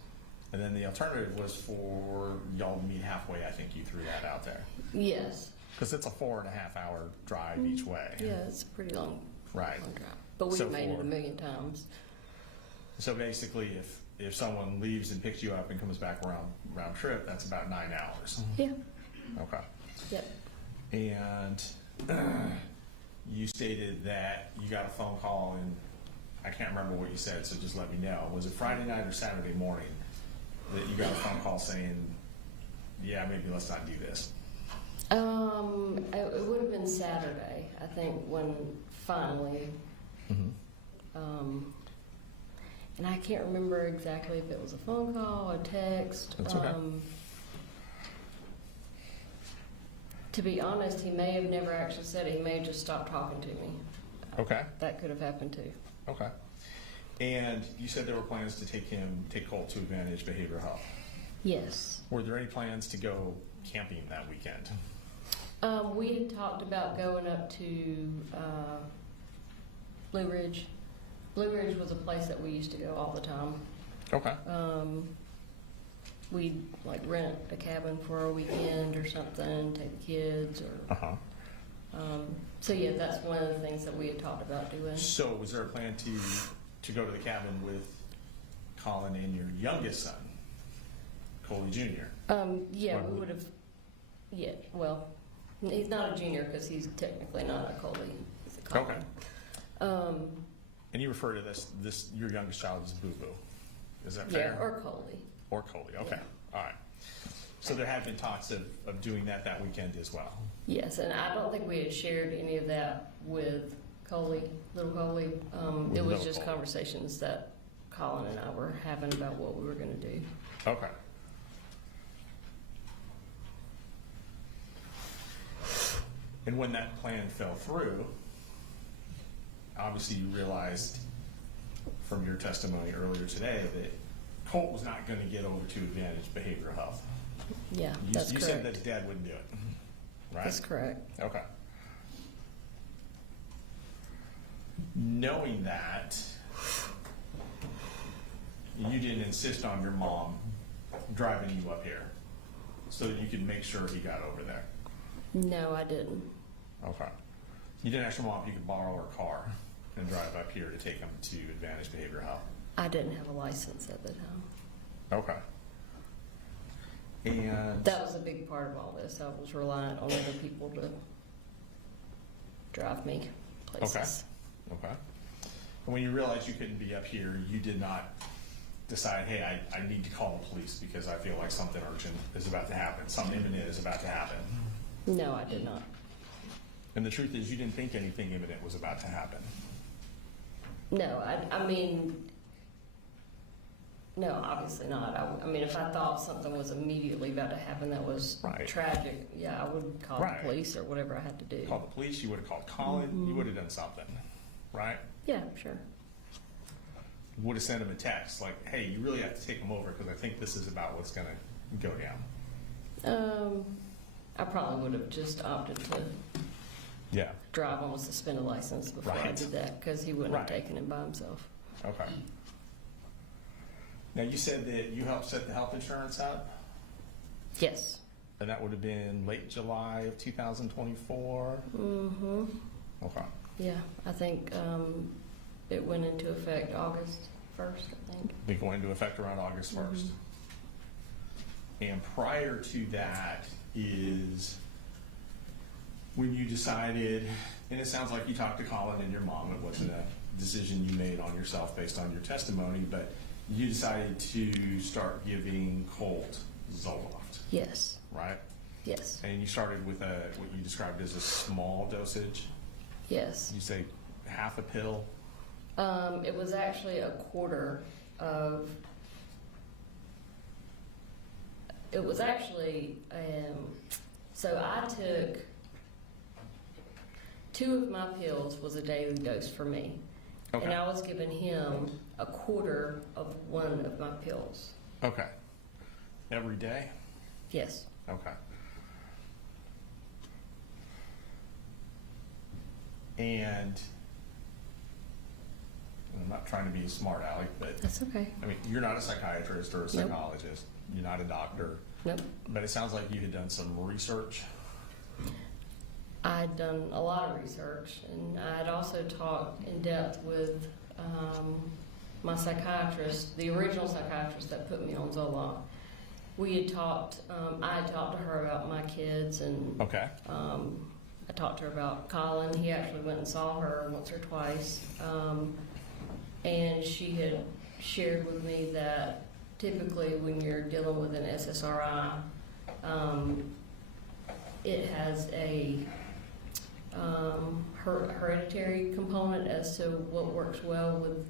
And then the alternative was for y'all to meet halfway. I think you threw that out there. Yes. Because it's a 4.5 hour drive each way. Yeah, it's a pretty long, Right. long drive. But we've So made it for- a million times. So basically, if someone leaves and picks you up and comes back round trip, that's about 9 hours. Yeah. Okay. Yep. And you stated that you got a phone call, and I can't remember what you said, so just let me know. Was it Friday night or Saturday morning that you got a phone call saying, yeah, maybe let's not do this? It would have been Saturday, I think, when finally, and I can't remember exactly if it was a phone call, a text. That's okay. To be honest, he may have never actually said it. He may have just stopped talking to me. Okay. That could have happened too. Okay. And you said there were plans to take Colt to Advantage Behavioral Health. Yes. Were there any plans to go camping that weekend? We had talked about going up to Blue Ridge. Blue Ridge was a place that we used to go all the time. Okay. We'd like rent a cabin for a weekend or something, take the kids or. So yeah, that's one of the things that we had talked about doing. So was there a plan to go to the cabin with Colin and your youngest son, Coley Jr.? Yeah, Or we would- would have. Yeah, well, He's not a junior because he's technically not a Coley. He's a Colin. Okay. And you refer to this your youngest child as Boo Boo. Is that fair? Yeah, or Coley. Or Coley. Okay. All right. So there have been talks of doing that weekend as well. Yes, and I don't think we had shared any of that with Coley, little Coley. It was Little just Coley. conversations that Colin and I were having about what we were going to do. Okay. And when that plan fell through, obviously you realized from your testimony earlier today that Colt was not going to get over to Advantage Behavioral Health. Yeah, You, that's you correct. said that his dad wouldn't do it, right? That's correct. Okay. Knowing that, you didn't insist on your mom driving you up here so that you could make sure he got over there. No, I didn't. Okay. You didn't ask your mom if you could borrow her car and drive up here to take him to Advantage Behavioral Health. I didn't have a license at the time. Okay. And That was a big part of all this. I was reliant on other people to drive me places. okay. And when you realized you couldn't be up here, you did not decide, hey, I need to call the police because I feel like something urgent is about to happen, something imminent is about to happen. No, I did not. And the truth is, you didn't think anything imminent was about to happen. No, I mean, no, obviously not. I mean, if I thought something was immediately about to happen that was Right. tragic, yeah, I would call Right. the police or whatever I had to do. Call the police, you would have called Colin, you would have done something, right? Yeah, sure. Would have sent him a text like, hey, you really have to take him over because I think this is about what's going to go down. I probably would have just opted to Yeah. drive on a suspended license before I Right. did that because he wouldn't have Right. taken him by himself. Okay. Now, you said that you helped set the health insurance up, Yes. and that would have been late July of 2024? Mm-hmm. Okay. Yeah, I think it went into effect August 1st, I think. Be going into effect around August 1st. And prior to that is when you decided, and it sounds like you talked to Colin and your mom, it wasn't a decision you made on yourself based on your testimony, but you decided to start giving Colt Zoloft, Yes. right? Yes. And you started with what you described as a small dosage. Yes. You say half a pill. It was actually a quarter of. It was actually, so I took 2 of my pills was a daily dose for me. Okay. And I was giving him a quarter of 1 of my pills. Okay. Every day? Yes. Okay. And I'm not trying to be a smart aleck, but That's okay. I mean, you're not a psychiatrist or a psychologist. You're not a doctor. Nope. But it sounds like you had done some research. I'd done a lot of research, and I'd also talked in depth with my psychiatrist, the original psychiatrist that put me on Zoloft. We had talked, I had talked to her about my kids, and Okay. I talked to her about Colin. He actually went and saw her once or twice, and she had shared with me that typically when you're dealing with an SSRI, it has a hereditary component as to what works well with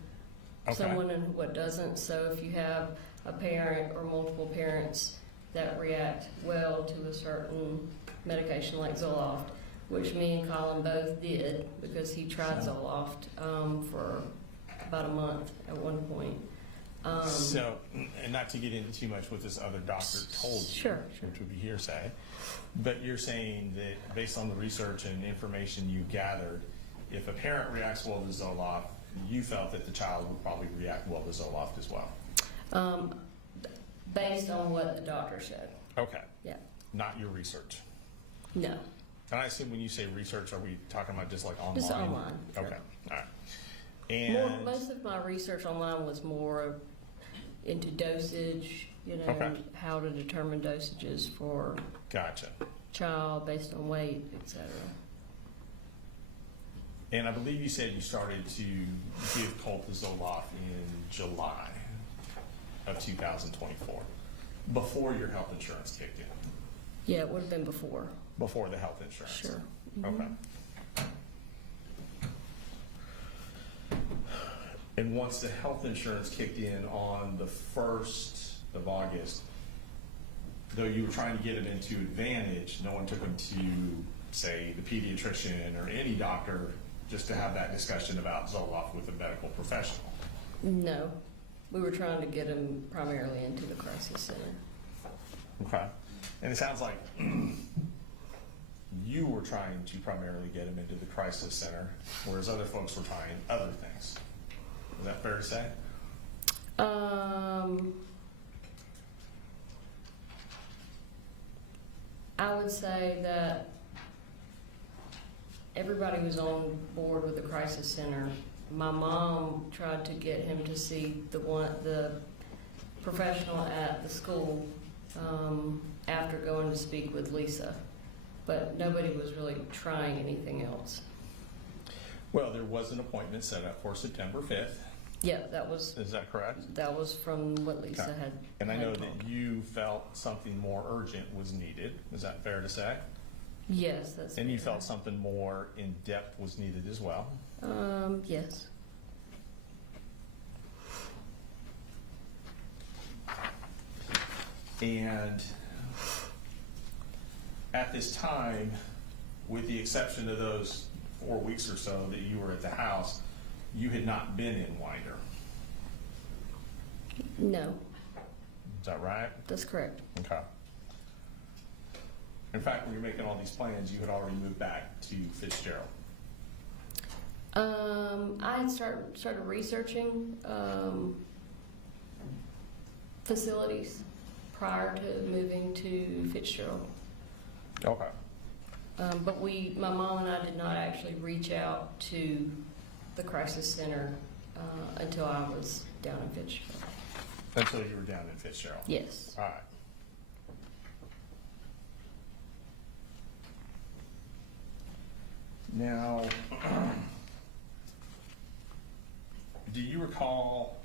someone and what doesn't. So if you have a parent or multiple parents that react well to a certain medication like Zoloft, which me and Colin both did because he tried Zoloft for about a month at one point. So, and not to get into too much what this other doctor told you, Sure. which would be hearsay, but you're saying that based on the research and information you gathered, if a parent reacts well to Zoloft, you felt that the child would probably react well to Zoloft as well. Based on what the doctor said. Okay. Yeah. Not your research. No. And I assume when you say research, are we talking about just like online? Just online, sure. Okay. All right. And Most of my research online was more into dosage, Okay. how to determine dosages for. gotcha. child based on weight, etc. And I believe you said you started to give Colt the Zoloft in July of 2024, before your health insurance kicked in, Yeah, it would have been before. before the health insurance. Sure. Okay. And once the health insurance kicked in on the 1st of August, though you were trying to get him into Advantage, no one took him to, say, the pediatrician or any doctor just to have that discussion about Zoloft with a medical professional. No, we were trying to get him primarily into the crisis center. Okay. And it sounds like you were trying to primarily get him into the crisis center, whereas other folks were trying other things. Is that fair to say? I would say that everybody was on board with the crisis center. My mom tried to get him to see the professional at the school after going to speak with Lisa, but nobody was really trying anything else. Well, there was an appointment set up for September 5th. Yeah, that was Is that correct? from what Lisa Okay. had. And I know had that told. you felt something more urgent was needed. Is that fair to say? Yes, that's. And you fair. felt something more in depth was needed as well. Yes. And at this time, with the exception of those 4 weeks or so that you were at the house, you had not been in Winder. No, Is that right? that's correct. Okay. In fact, when you're making all these plans, you had already moved back to Fitzgerald. I had started researching facilities prior to moving to Fitzgerald. Okay. But my mom and I did not actually reach out to the crisis center until I was down in Fitzgerald. Until you were down in Fitzgerald. Yes. All right. Now, do you recall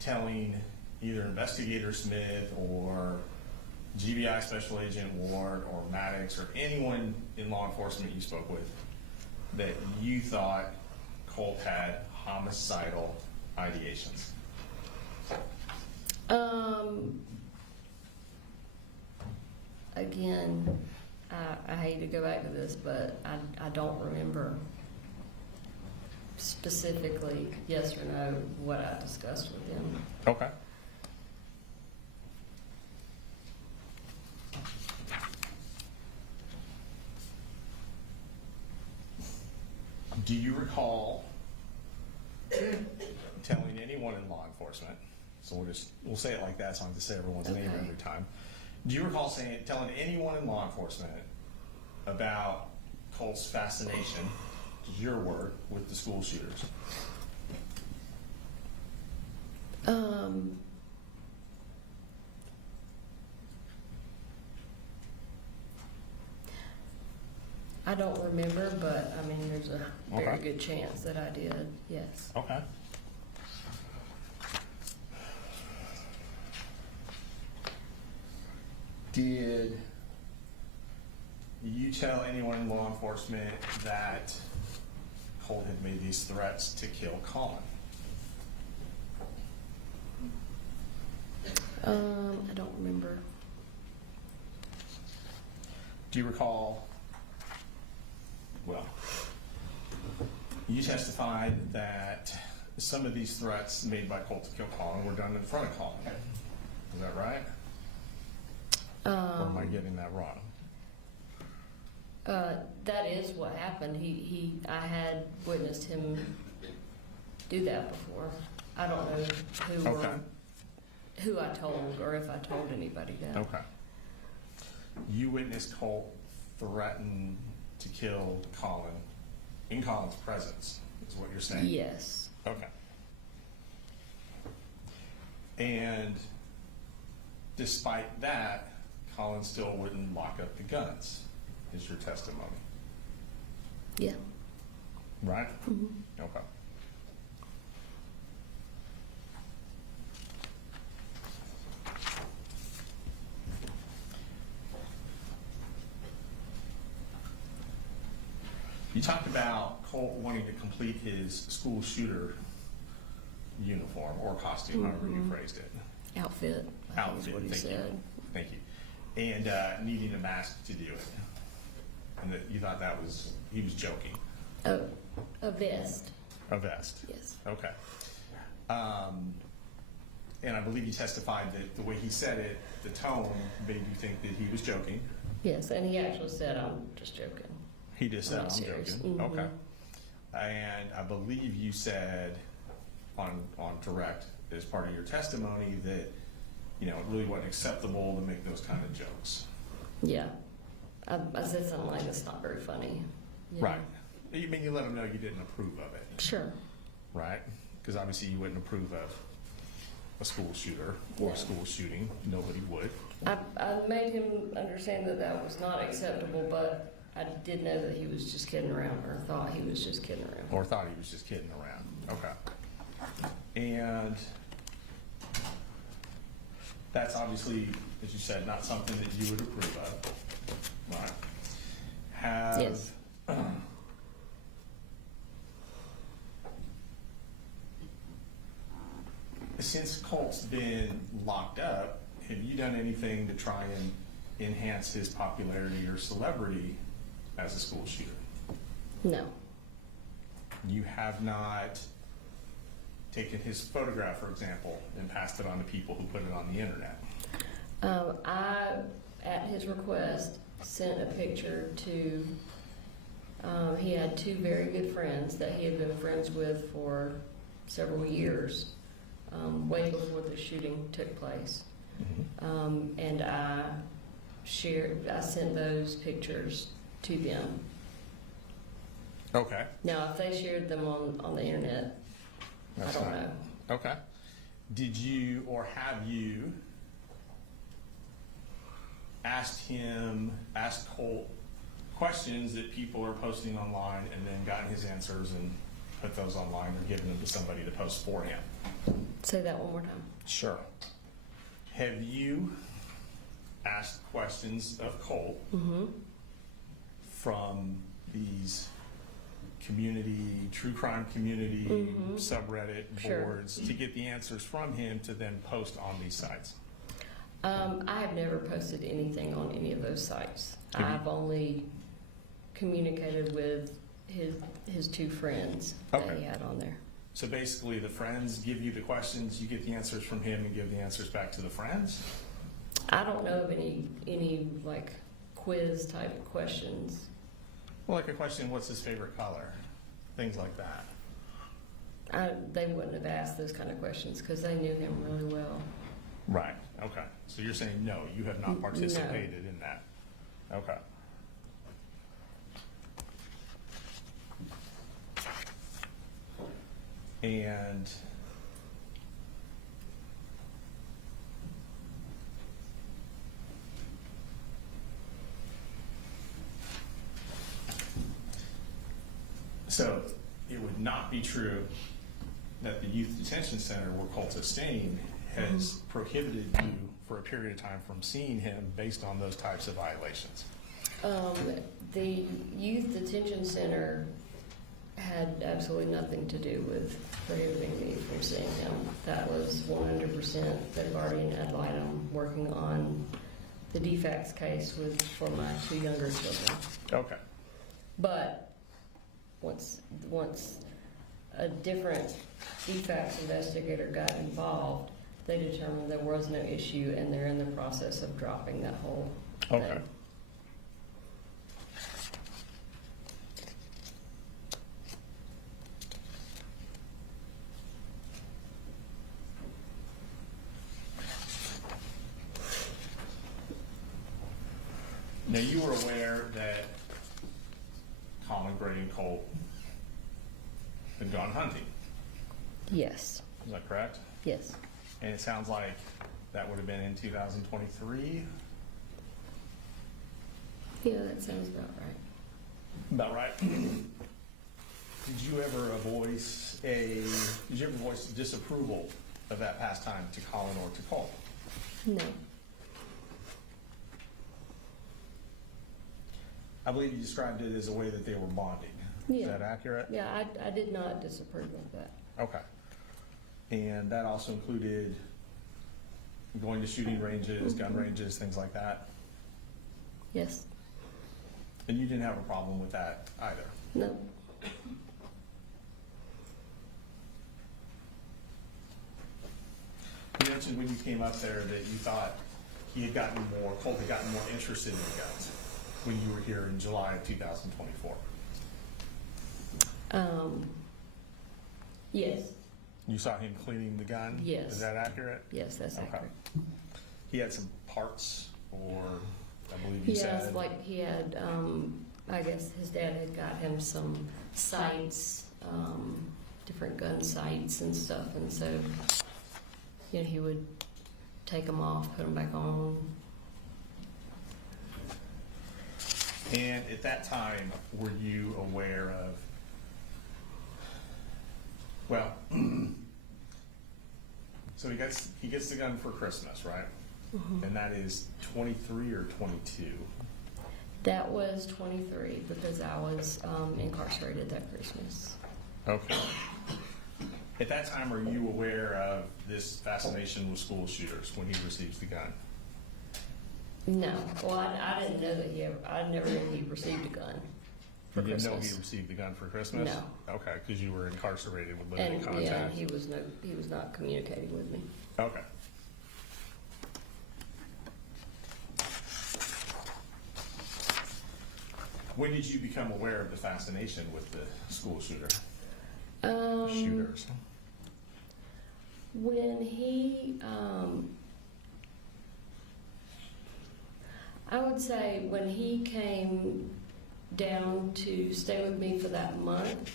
telling either Investigator Smith or GBI Special Agent Ward or Maddox or anyone in law enforcement you spoke with that you thought Colt had homicidal ideations? Again, I hate to go back to this, but I don't remember specifically, yes or no, what I discussed with them. Okay. Do you recall telling anyone in law enforcement, so we'll say it like that so I don't have to say everyone's name Okay. every time. Do you recall telling anyone in law enforcement about Colt's fascination, which is your word, with the school shooters? I don't remember, but I mean, there's a very Okay. good chance that I did, yes. Okay. Did you tell anyone in law enforcement that Colt had made these threats to kill Colin? I don't remember. Do you recall, well, you testified that some of these threats made by Colt to kill Colin were done in front of Colin. Is that right? Or am I getting that wrong? That is what happened. I had witnessed him do that before. I don't know Okay. who I told or if I told anybody that. Okay. You witnessed Colt threaten to kill Colin in Colin's presence, is what you're saying? Yes. Okay. And despite that, Colin still wouldn't lock up the guns, is your testimony, Yeah. right? Mhm. Okay. You talked about Colt wanting to complete his school shooter uniform or costume, however you Mhm. phrased it. Outfit, I think is Outfit, what he thank you. said. Thank you. And needing a mask to do it. And that you thought that was, he was joking. Oh, a vest, A vest. yes. Okay. And I believe you testified that the way he said it, the tone made you think that he was joking. Yes, and he actually said, I'm just joking. He just said, Not I'm serious. joking. Mhm. Okay. And I believe you said on direct, as part of your testimony, that, you know, it really wasn't acceptable to make those kind of jokes. Yeah. I said something like, it's not very funny. Yeah. Right. You mean you let him know you didn't approve of it, Sure. right? Because obviously you wouldn't approve of a school shooter or Yeah. a school shooting. Nobody would. I made him understand that that was not acceptable, but I did know that he was just kidding around, or thought he was just kidding around. Or thought he was just kidding around. Okay. And that's obviously, as you said, not something that you would approve of. Right. Have, Yes. Since Colt's been locked up, have you done anything to try and enhance his popularity or celebrity as a school shooter? No. You have not taken his photograph, for example, and passed it on to people who put it on the internet. I, at his request, sent a picture to, he had two very good friends that he had been friends with for several years, way before the shooting took place. And I sent those pictures to them. Okay. Now, if they shared them on the internet, That's I don't fine. know. Okay. Did you or have you asked Colt questions that people are posting online and then gotten his answers and put those online or given them to somebody to post for him? Say that one more time. Sure. Have you asked questions of Colt Mm-hmm. from these true crime community Mhm. subreddit Sure. boards to get the answers from him to then post on these sites? I have never posted anything on any of those sites. Have you- I've only communicated with his two friends that Okay. he had on there. So basically, the friends give you the questions, you get the answers from him and give the answers back to the friends? I don't know of any like quiz type questions. Well, like a question, what's his favorite color? Things like that. They wouldn't have asked those kind of questions because they knew him really well. Right, okay. So you're saying, no, you have not No. participated in that? Okay. And so it would not be true that the youth detention center where Colt is staying has prohibited you for a period of time from seeing him based on those types of violations? The youth detention center had absolutely nothing to do with prohibiting me from seeing him. That was 100% the guardian ad litem working on the defects case for my two younger children. Okay. But once a different defects investigator got involved, they determined there was no issue, and they're in the process of dropping that whole thing. Okay. Now, you were aware that Colin Gray and Colt had gone hunting, Yes, is that correct? yes. And it sounds like that would have been in 2023? Yeah, that sounds about right. About right. Did you ever voice disapproval of that pastime to Colin or to Colt? No. I believe you described it as a way that they were bonding. Is Yeah. that accurate? Yeah, I did not disapprove of that. Okay. And that also included going to shooting ranges, gun ranges, things like that? Yes. And you didn't have a problem with that either? No. You mentioned when you came up there that you thought Colt had gotten more interested in the guns when you were here in July of 2024. Yes. You saw him cleaning the gun? Yes. Is that accurate? Yes, that's Okay. accurate. He had some parts, or I believe you said? Yes, like he had, I guess his dad had got him some sights, different gun sights and stuff, and so, you know, he would take them off, put them back on. And at that time, were you aware of, well, so he gets the gun for Christmas, right? Mhm. And that is 23 or 22? That was 23 because I was incarcerated that Christmas. Okay. At that time, are you aware of this fascination with school shooters when he receives the gun? No, well, I didn't know that I never knew he received a gun for You didn't know Christmas. he received the gun for Christmas? No. Okay, because you were incarcerated with limited And yeah, contact? he was not communicating with me. Okay. When did you become aware of the fascination with the school shooters? When he, I would say when he came down to stay with me for that month,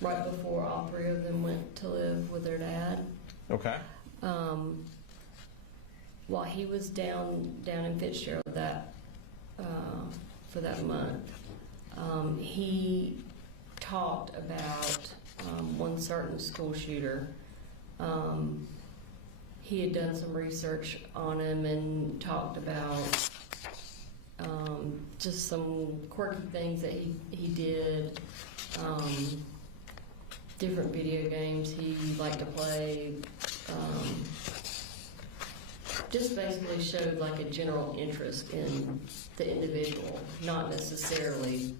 right before all three of them went to live with their dad, Okay. while he was down in Fitzgerald for that month, he talked about one certain school shooter. He had done some research on him and talked about just some quirky things that he did, different video games he liked to play. Just basically showed like a general interest in the individual, not necessarily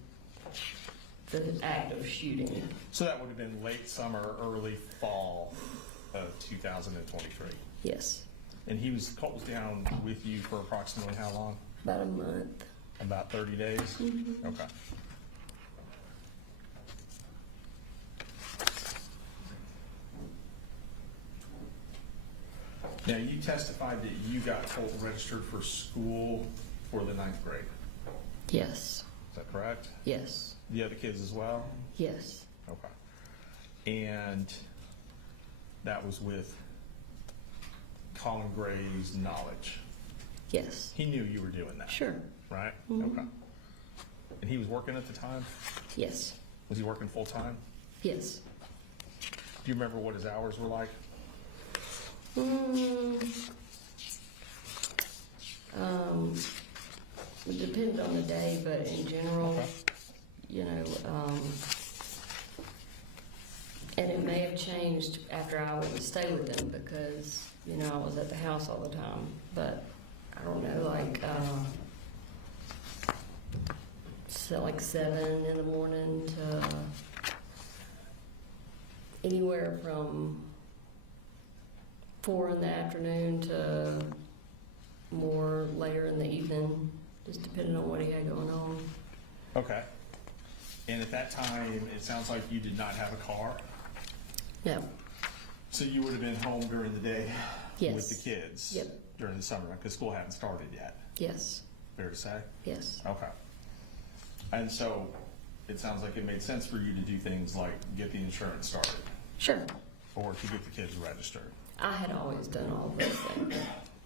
the act of shooting. So that would have been late summer, early fall of 2023. Yes, And Colt was down with you for approximately how long? about a month. About 30 days? Mhm. Okay. Now, you testified that you got Colt registered for school for the 9th grade. Yes, Is that correct? yes, The other kids as well? yes, Okay. And that was with Colin Gray's knowledge. yes, He knew you were doing that, sure, right? Mhm. Okay. And he was working at the time? yes, Was he working full-time? yes. Do you remember what his hours were like? It depends on the day, but in general, Okay. you know, and it may have changed after I went to stay with them because, you know, I was at the house all the time, but I don't know, like, so like 7 in the morning to anywhere from 4 in the afternoon to more later in the evening, just depending on what he had going on. Okay. And at that time, it sounds like you did not have a car? No, So you would have been home during the day Yes. with the kids? Yep. During the summer, because school hadn't started yet, yes, fair to say? yes, Okay. And so it sounds like it made sense for you to do things like get the insurance started sure. or to get the kids registered. I had always done all of those things,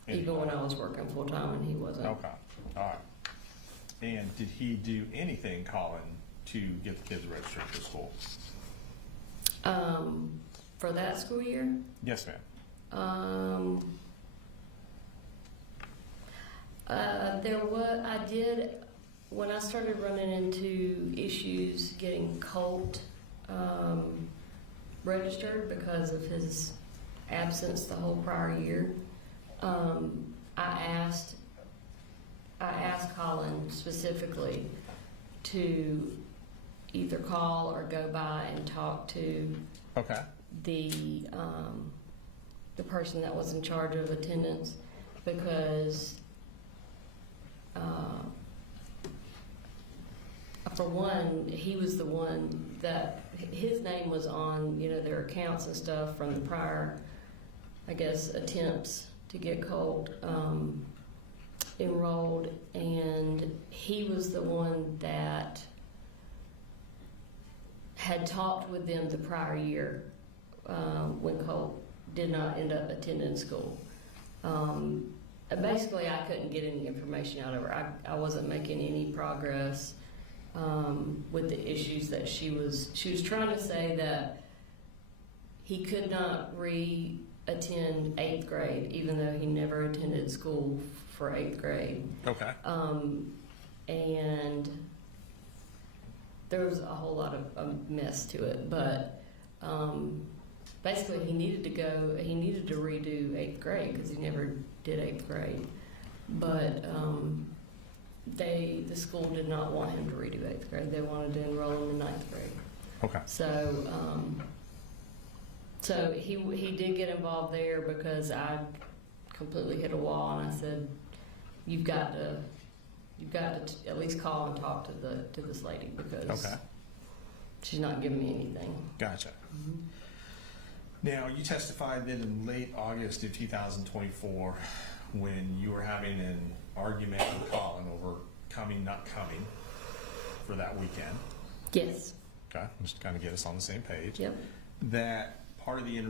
even when I was working full-time and he wasn't. Okay. All right. And did he do anything, Colin, to get the kids registered for school? For that school year, Yes, ma'am. I did, when I started running into issues getting Colt, registered because of his absence the whole prior year, I asked Colin specifically to either call or go by and talk to Okay. the person that was in charge of attendance, because for one, he was the one that his name was on, their accounts and stuff from the prior, I guess, attempts to get Colt enrolled, and he was the one that had talked with them the prior year when Colt did not end up attending school. Basically, I couldn't get any information out of her. I wasn't making any progress with the issues that she was trying to say that he could not attend 8th grade, even though he never attended school for 8th grade. Okay. And there was a whole lot of a mess to it, but basically he needed to redo 8th grade because he never did 8th grade. But the school did not want him to redo 8th grade. They wanted to enroll him in 9th grade. Okay. So he did get involved there because I completely hit a wall, and I said, you've got to at least call and talk to this lady because she's not giving me anything. Gotcha. Now, you testified that in late August of 2024, when you were having an argument with Colin over coming, not coming for that weekend. Yes. Okay, just to kind of get us on the same page. Yep. That part of the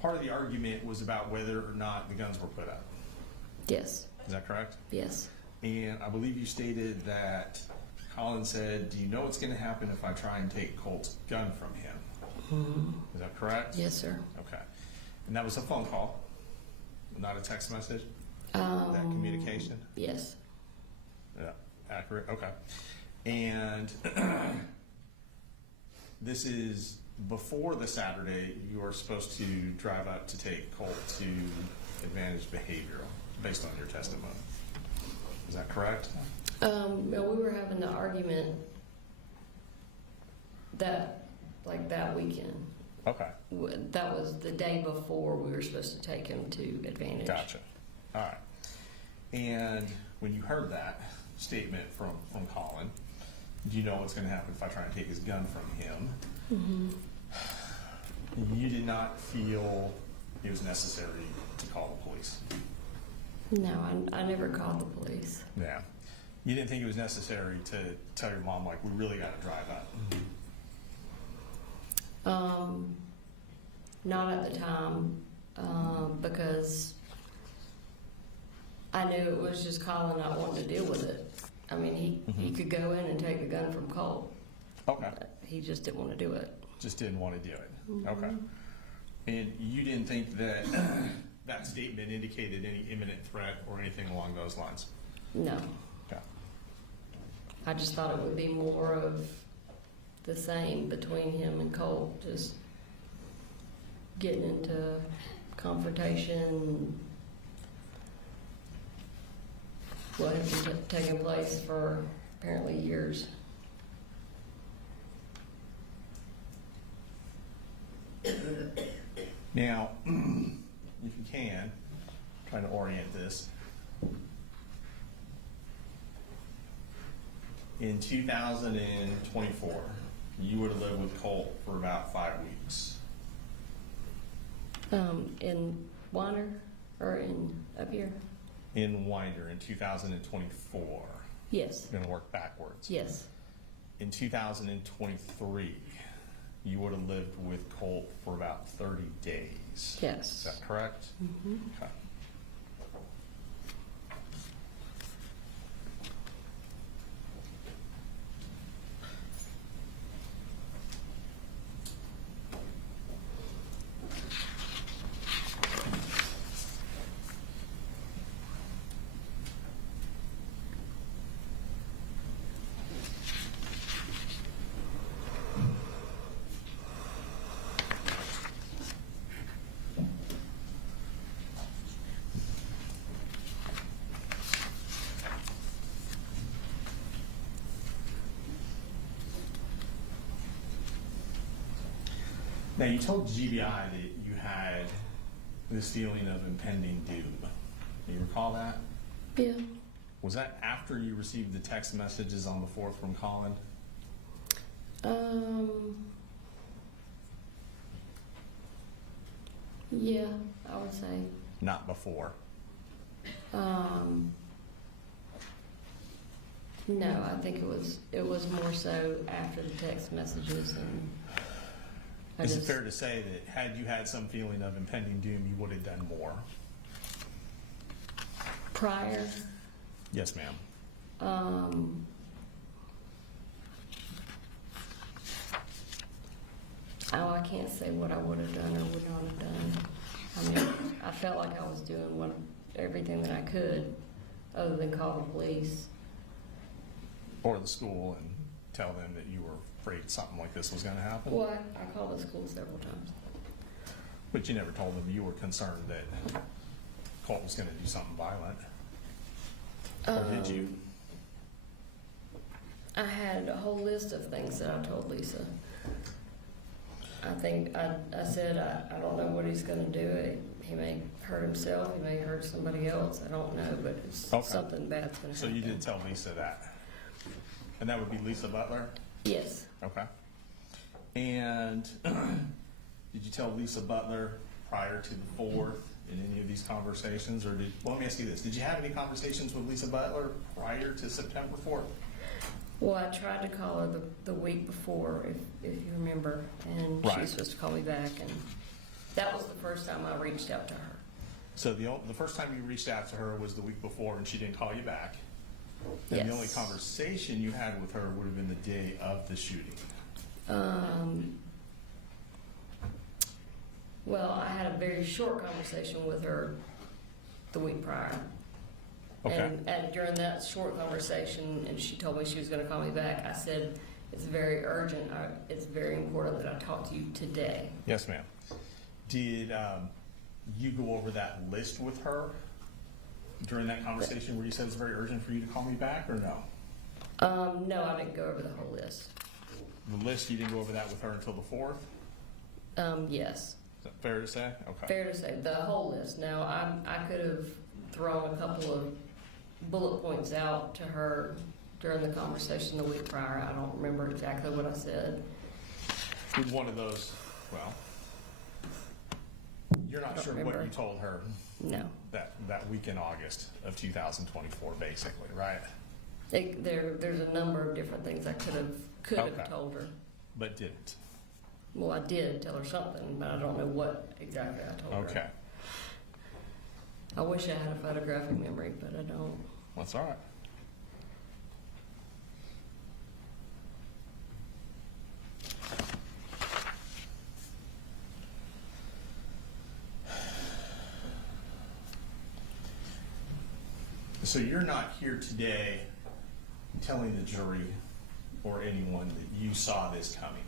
part of the argument was about whether or not the guns were put up. Yes. Is that correct? Yes. And I believe you stated that Colin said, "Do you know what's going to happen if I try and take Colt's gun from him?" Is that correct? Yes, sir. Okay. And that was a phone call, not a text message? That communication? Yes. Yeah, accurate, okay. And this is before the Saturday you are supposed to drive up to take Colt to Advantage Behavioral, based on your testimony. Is that correct? We were having the argument that weekend. Okay. That was the day before we were supposed to take him to Advantage. Gotcha. All right. And when you heard that statement from Colin, do you know what's going to happen if I try and take his gun from him? You did not feel it was necessary to call the police? No, I never called the police. Yeah. You didn't think it was necessary to tell your mom, like, we really got to drive up? Not at the time, because I knew it was just Colin not wanting to deal with it. I mean, he could go in and take the gun from Colt. Okay. But he just didn't want to do it. Just didn't want to do it. Okay. And you didn't think that that statement indicated any imminent threat or anything along those lines? No. Okay. I just thought it would be more of the same between him and Colt, just getting into confrontation, what had been taking place for apparently years. Now, if you can, trying to orient this. In 2024, you would have lived with Colt for about 5 weeks. In Weiner or in up here? In Winder in 2024. Yes. We're going to work backwards. Yes. In 2023, you would have lived with Colt for about 30 days. Yes. Is that correct? Okay. Now, you told GBI that you had this feeling of impending doom. Do you recall that? Yeah. Was that after you received the text messages on the 4th from Colin? Yeah, I would say. Not before. No, I think it was more so after the text messages, and Is it fair to say that had you had some feeling of impending doom, you would have done more? prior. Yes, ma'am. Oh, I can't say what I would have done or would not have done. I mean, I felt like I was doing everything that I could, other than call the police. Or the school and tell them that you were afraid something like this was going to happen? Well, I called the school several times. But you never told them you were concerned that Colt was going to do something violent? Or did you? I had a whole list of things that I told Lisa. I think I said, I don't know what he's going to do. He may hurt himself, he may hurt somebody else. I don't know, but it's Okay. something bad's going to So happen. you did tell Lisa that? And that would be Lisa Butler? Yes. Okay. And did you tell Lisa Butler prior to the 4th in any of these conversations? Or well, let me ask you this. Did you have any conversations with Lisa Butler prior to September 4th? Well, I tried to call her the week before, if you remember, and she Right. was supposed to call me back, and that was the first time I reached out to her. So the first time you reached out to her was the week before and she didn't call you back? And the only Yes. conversation you had with her would have been the day of the shooting? Well, I had a very short conversation with her the week prior. Okay. And during that short conversation, and she told me she was going to call me back, I said, it's very urgent. It's very important that I talk to you today. Yes, ma'am. Did you go over that list with her during that conversation where you said it's very urgent for you to call me back, or no? No, I didn't go over the whole list. The list, you didn't go over that with her until the 4th? Yes. Is that fair to say? Okay. Fair to say, the whole list. Now, I could have thrown a couple of bullet points out to her during the conversation the week prior. I don't remember exactly what I said. With one of those, well, you're not don't sure remember. what you told her No. that week in August of 2024, basically, right? There's a number of different things I could Okay. have told her. But didn't. Well, I did tell her something, but I don't know what exactly I told her. Okay. I wish I had a photographic memory, but I don't. That's all right. So you're not here today telling the jury or anyone that you saw this coming?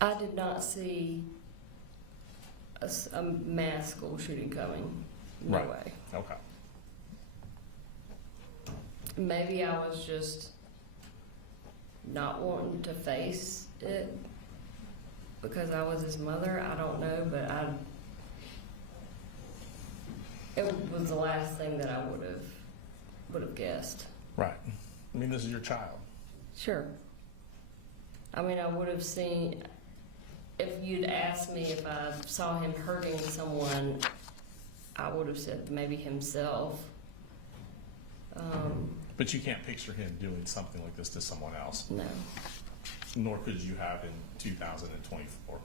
I did not see a mass school shooting coming. No Right. way. Okay. Maybe I was just not wanting to face it because I was his mother. I don't know, but it was the last thing that I would have guessed. Right. I mean, this is your child. Sure. I mean, I would have seen, if you'd asked me if I saw him hurting someone, I would have said maybe himself. But you can't picture him doing something like this to someone else, No, nor could you have in 2024,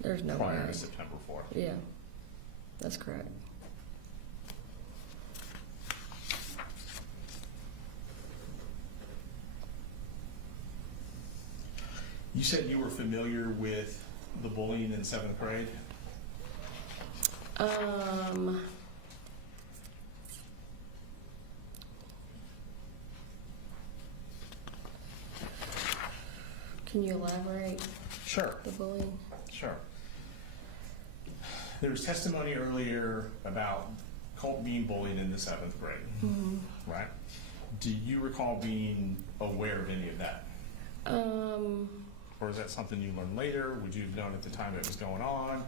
there's no prior way. to September 4th. Yeah, that's correct. You said you were familiar with the bullying in 7th grade? Can you elaborate Sure. the bullying? Sure. There was testimony earlier about Colt being bullied in the 7th grade, right? Do you recall being aware of any of that? or is that something you learned later? Would you have known at the time it was going on?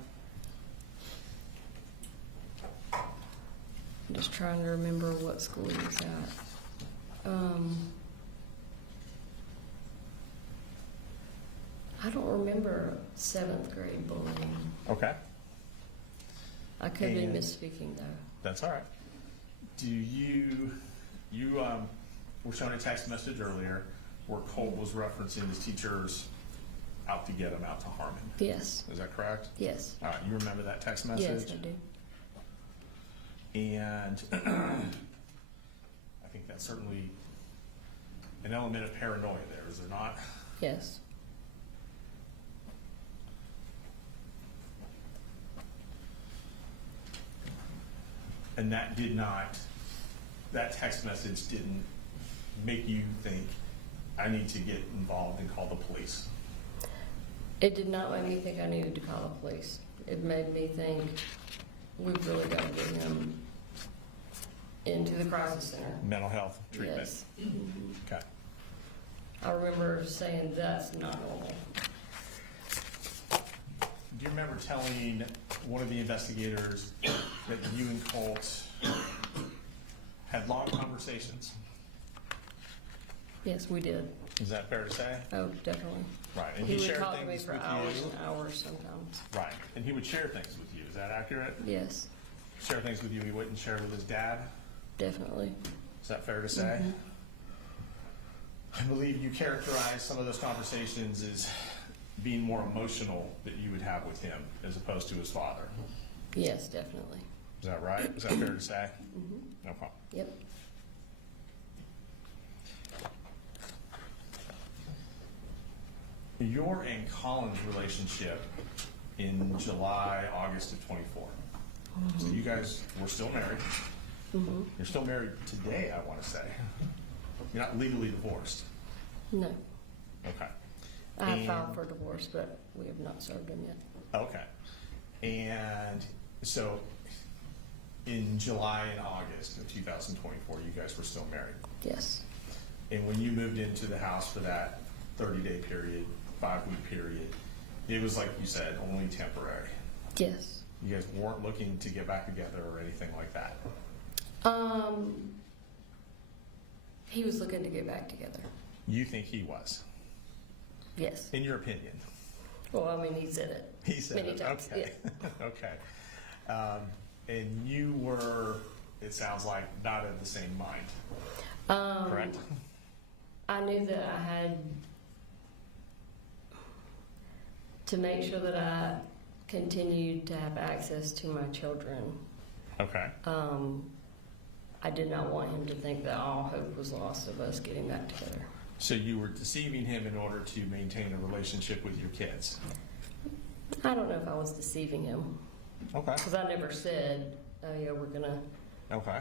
I'm just trying to remember what school he was at. I don't remember 7th grade bullying. Okay, I could be And- misspeaking though. that's all right. Do you were shown a text message earlier where Colt was referencing his teachers out to get him, out to harm him. Yes, Is that correct? yes, All right, you remember that text yes, message? I do. And I think that's certainly an element of paranoia there, is there not? Yes, And that that text message didn't make you think, I need to get involved and call the police. it did not make me think I needed to call the police. It made me think we've really got to get him into the crisis center. Mental health treatment. Yes. Mhm. Okay. I remember saying that's not normal. Do you remember telling one of the investigators that you and Colt had long conversations? Yes, we did. Is that fair to say? Oh, definitely. Right, and He he would shared talk to me things for with hours you. and hours sometimes. Right, and he would share things with you, is that accurate? Yes, Share things with you he wouldn't share with his dad? definitely. Is that fair to say? Mhm. I believe you characterized some of those conversations as being more emotional that you would have with him as opposed to his father. Yes, definitely. Is that right? Is that fair to say? Mhm. No problem. Yep. Your and Colin's relationship in July, August of '24. So you guys were still married. Mhm. You're still married today, I want to say. You're not legally divorced. No, Okay. I have And- filed for divorce, but we have not served him yet. Okay. And so in July and August of 2024, you guys were still married. Yes, And when you moved into the house for that 30-day period, 5-week period, it was like you said, only temporary. yes. You guys weren't looking to get back together or anything like that. He was looking to get back together. You think he was, Yes. in your opinion. Well, I mean, he said it. He said Many it. times, Okay. Okay. And you were, it sounds like, not of the same mind, correct? I knew that I had to make sure that I continued to have access to my children. Okay. I did not want him to think that all hope was lost of us getting back together. So you were deceiving him in order to maintain a relationship with your kids? I don't know if I was deceiving him, Okay. because I never said, oh yeah, we're gonna, Okay.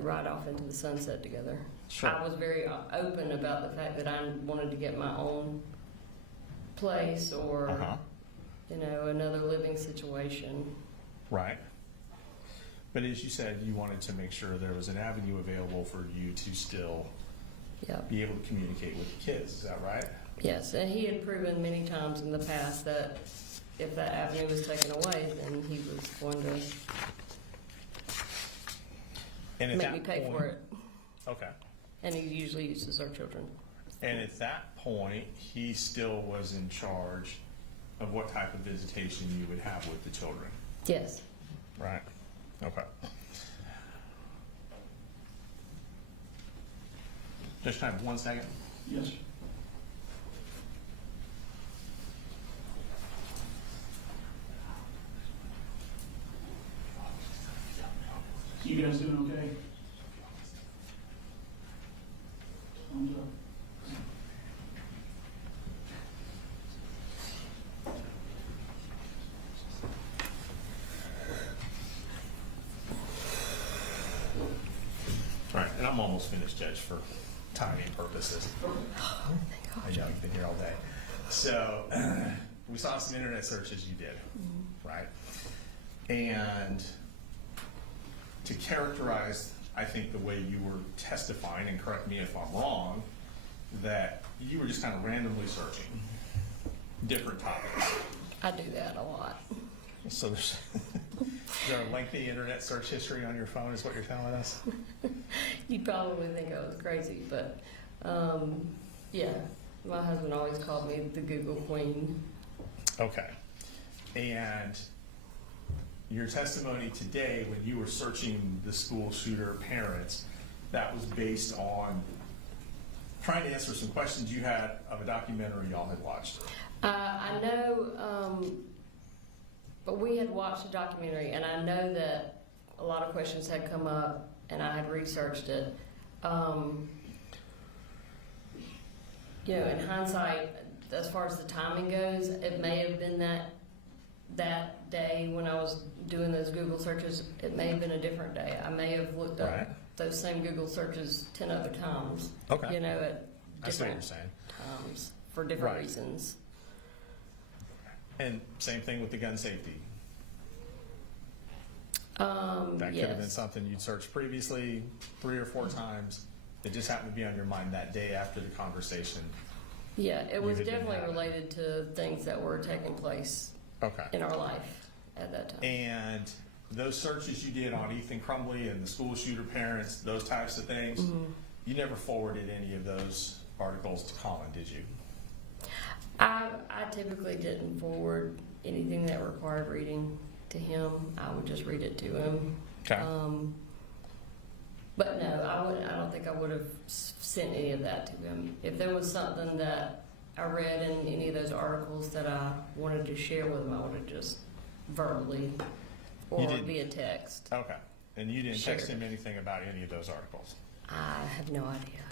ride off into the sunset together. Sure. I was very open about the fact that I wanted to get my own place or, Uh-huh. Another living situation. Right. But as you said, you wanted to make sure there was an avenue available for you to still Yep. be able to communicate with the kids, is that right? Yes, and he had proven many times in the past that if that avenue was taken away, then he was going to And at make that me pay point, for it. Okay. And he usually uses our children. And at that point, he still was in charge of what type of visitation you would have with the children, Yes. right? Okay. Just time, 1 second. Yes, sir. You guys doing okay? Thumbs up. All right, and I'm almost finished, Judge, for timing purposes. I know you've been here all day. So we saw some internet searches you did, right? And to characterize, I think, the way you were testifying, and correct me if I'm wrong, that you were just kind of randomly searching. different topics. I do that a lot. So there's is there a lengthy internet search history on your phone is what you're telling us? You'd probably think I was crazy, but yeah, my husband always called me the Google Queen. Okay. And your testimony today, when you were searching the school shooter parents, that was based on trying to answer some questions you had of a documentary y'all had watched. I know, but we had watched a documentary, and I know that a lot of questions had come up, and I had researched it. You know, in hindsight, as far as the timing goes, it may have been that day when I was doing those Google searches. It may have been a different day. I may have looked up Right. those same Google searches 10 other times. Okay. You know, at I see what you're different saying. times for different Right. reasons. And same thing with the gun safety. That could have been Yes. something you'd searched previously 3 or 4 times. It just happened to be on your mind that day after the conversation. Yeah, it You was had been definitely having. related to things that were taking place Okay. in our life at that time. And those searches you did on Ethan Crumbley and the school shooter parents, those types of things, you never forwarded any of those articles to Colin, did you? I typically didn't forward anything that required reading to him. I would just read it to him. Okay. But no, I don't think I would have sent any of that to him. If there was something that I read in any of those articles that I wanted to share with him, I would have just verbally or didn't? via text. Okay. And you didn't text Sure. him anything about any of those articles? I have no idea.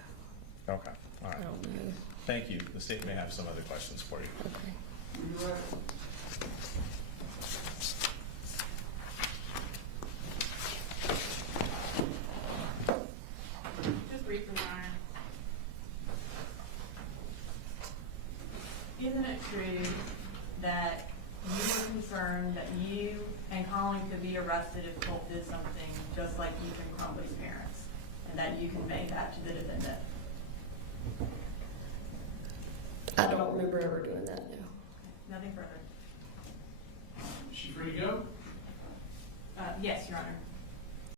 Okay. All I right. don't know. Thank you. The state may have some other questions for you. Okay. Just briefly, Your Honor. Isn't it true that you were concerned that you and Colin could be arrested if Colt did something just like Ethan Crumbley's parents, and that you conveyed that to the defendant? I don't remember ever doing that, no. Nothing further. Is she free to go? Yes, Your Honor.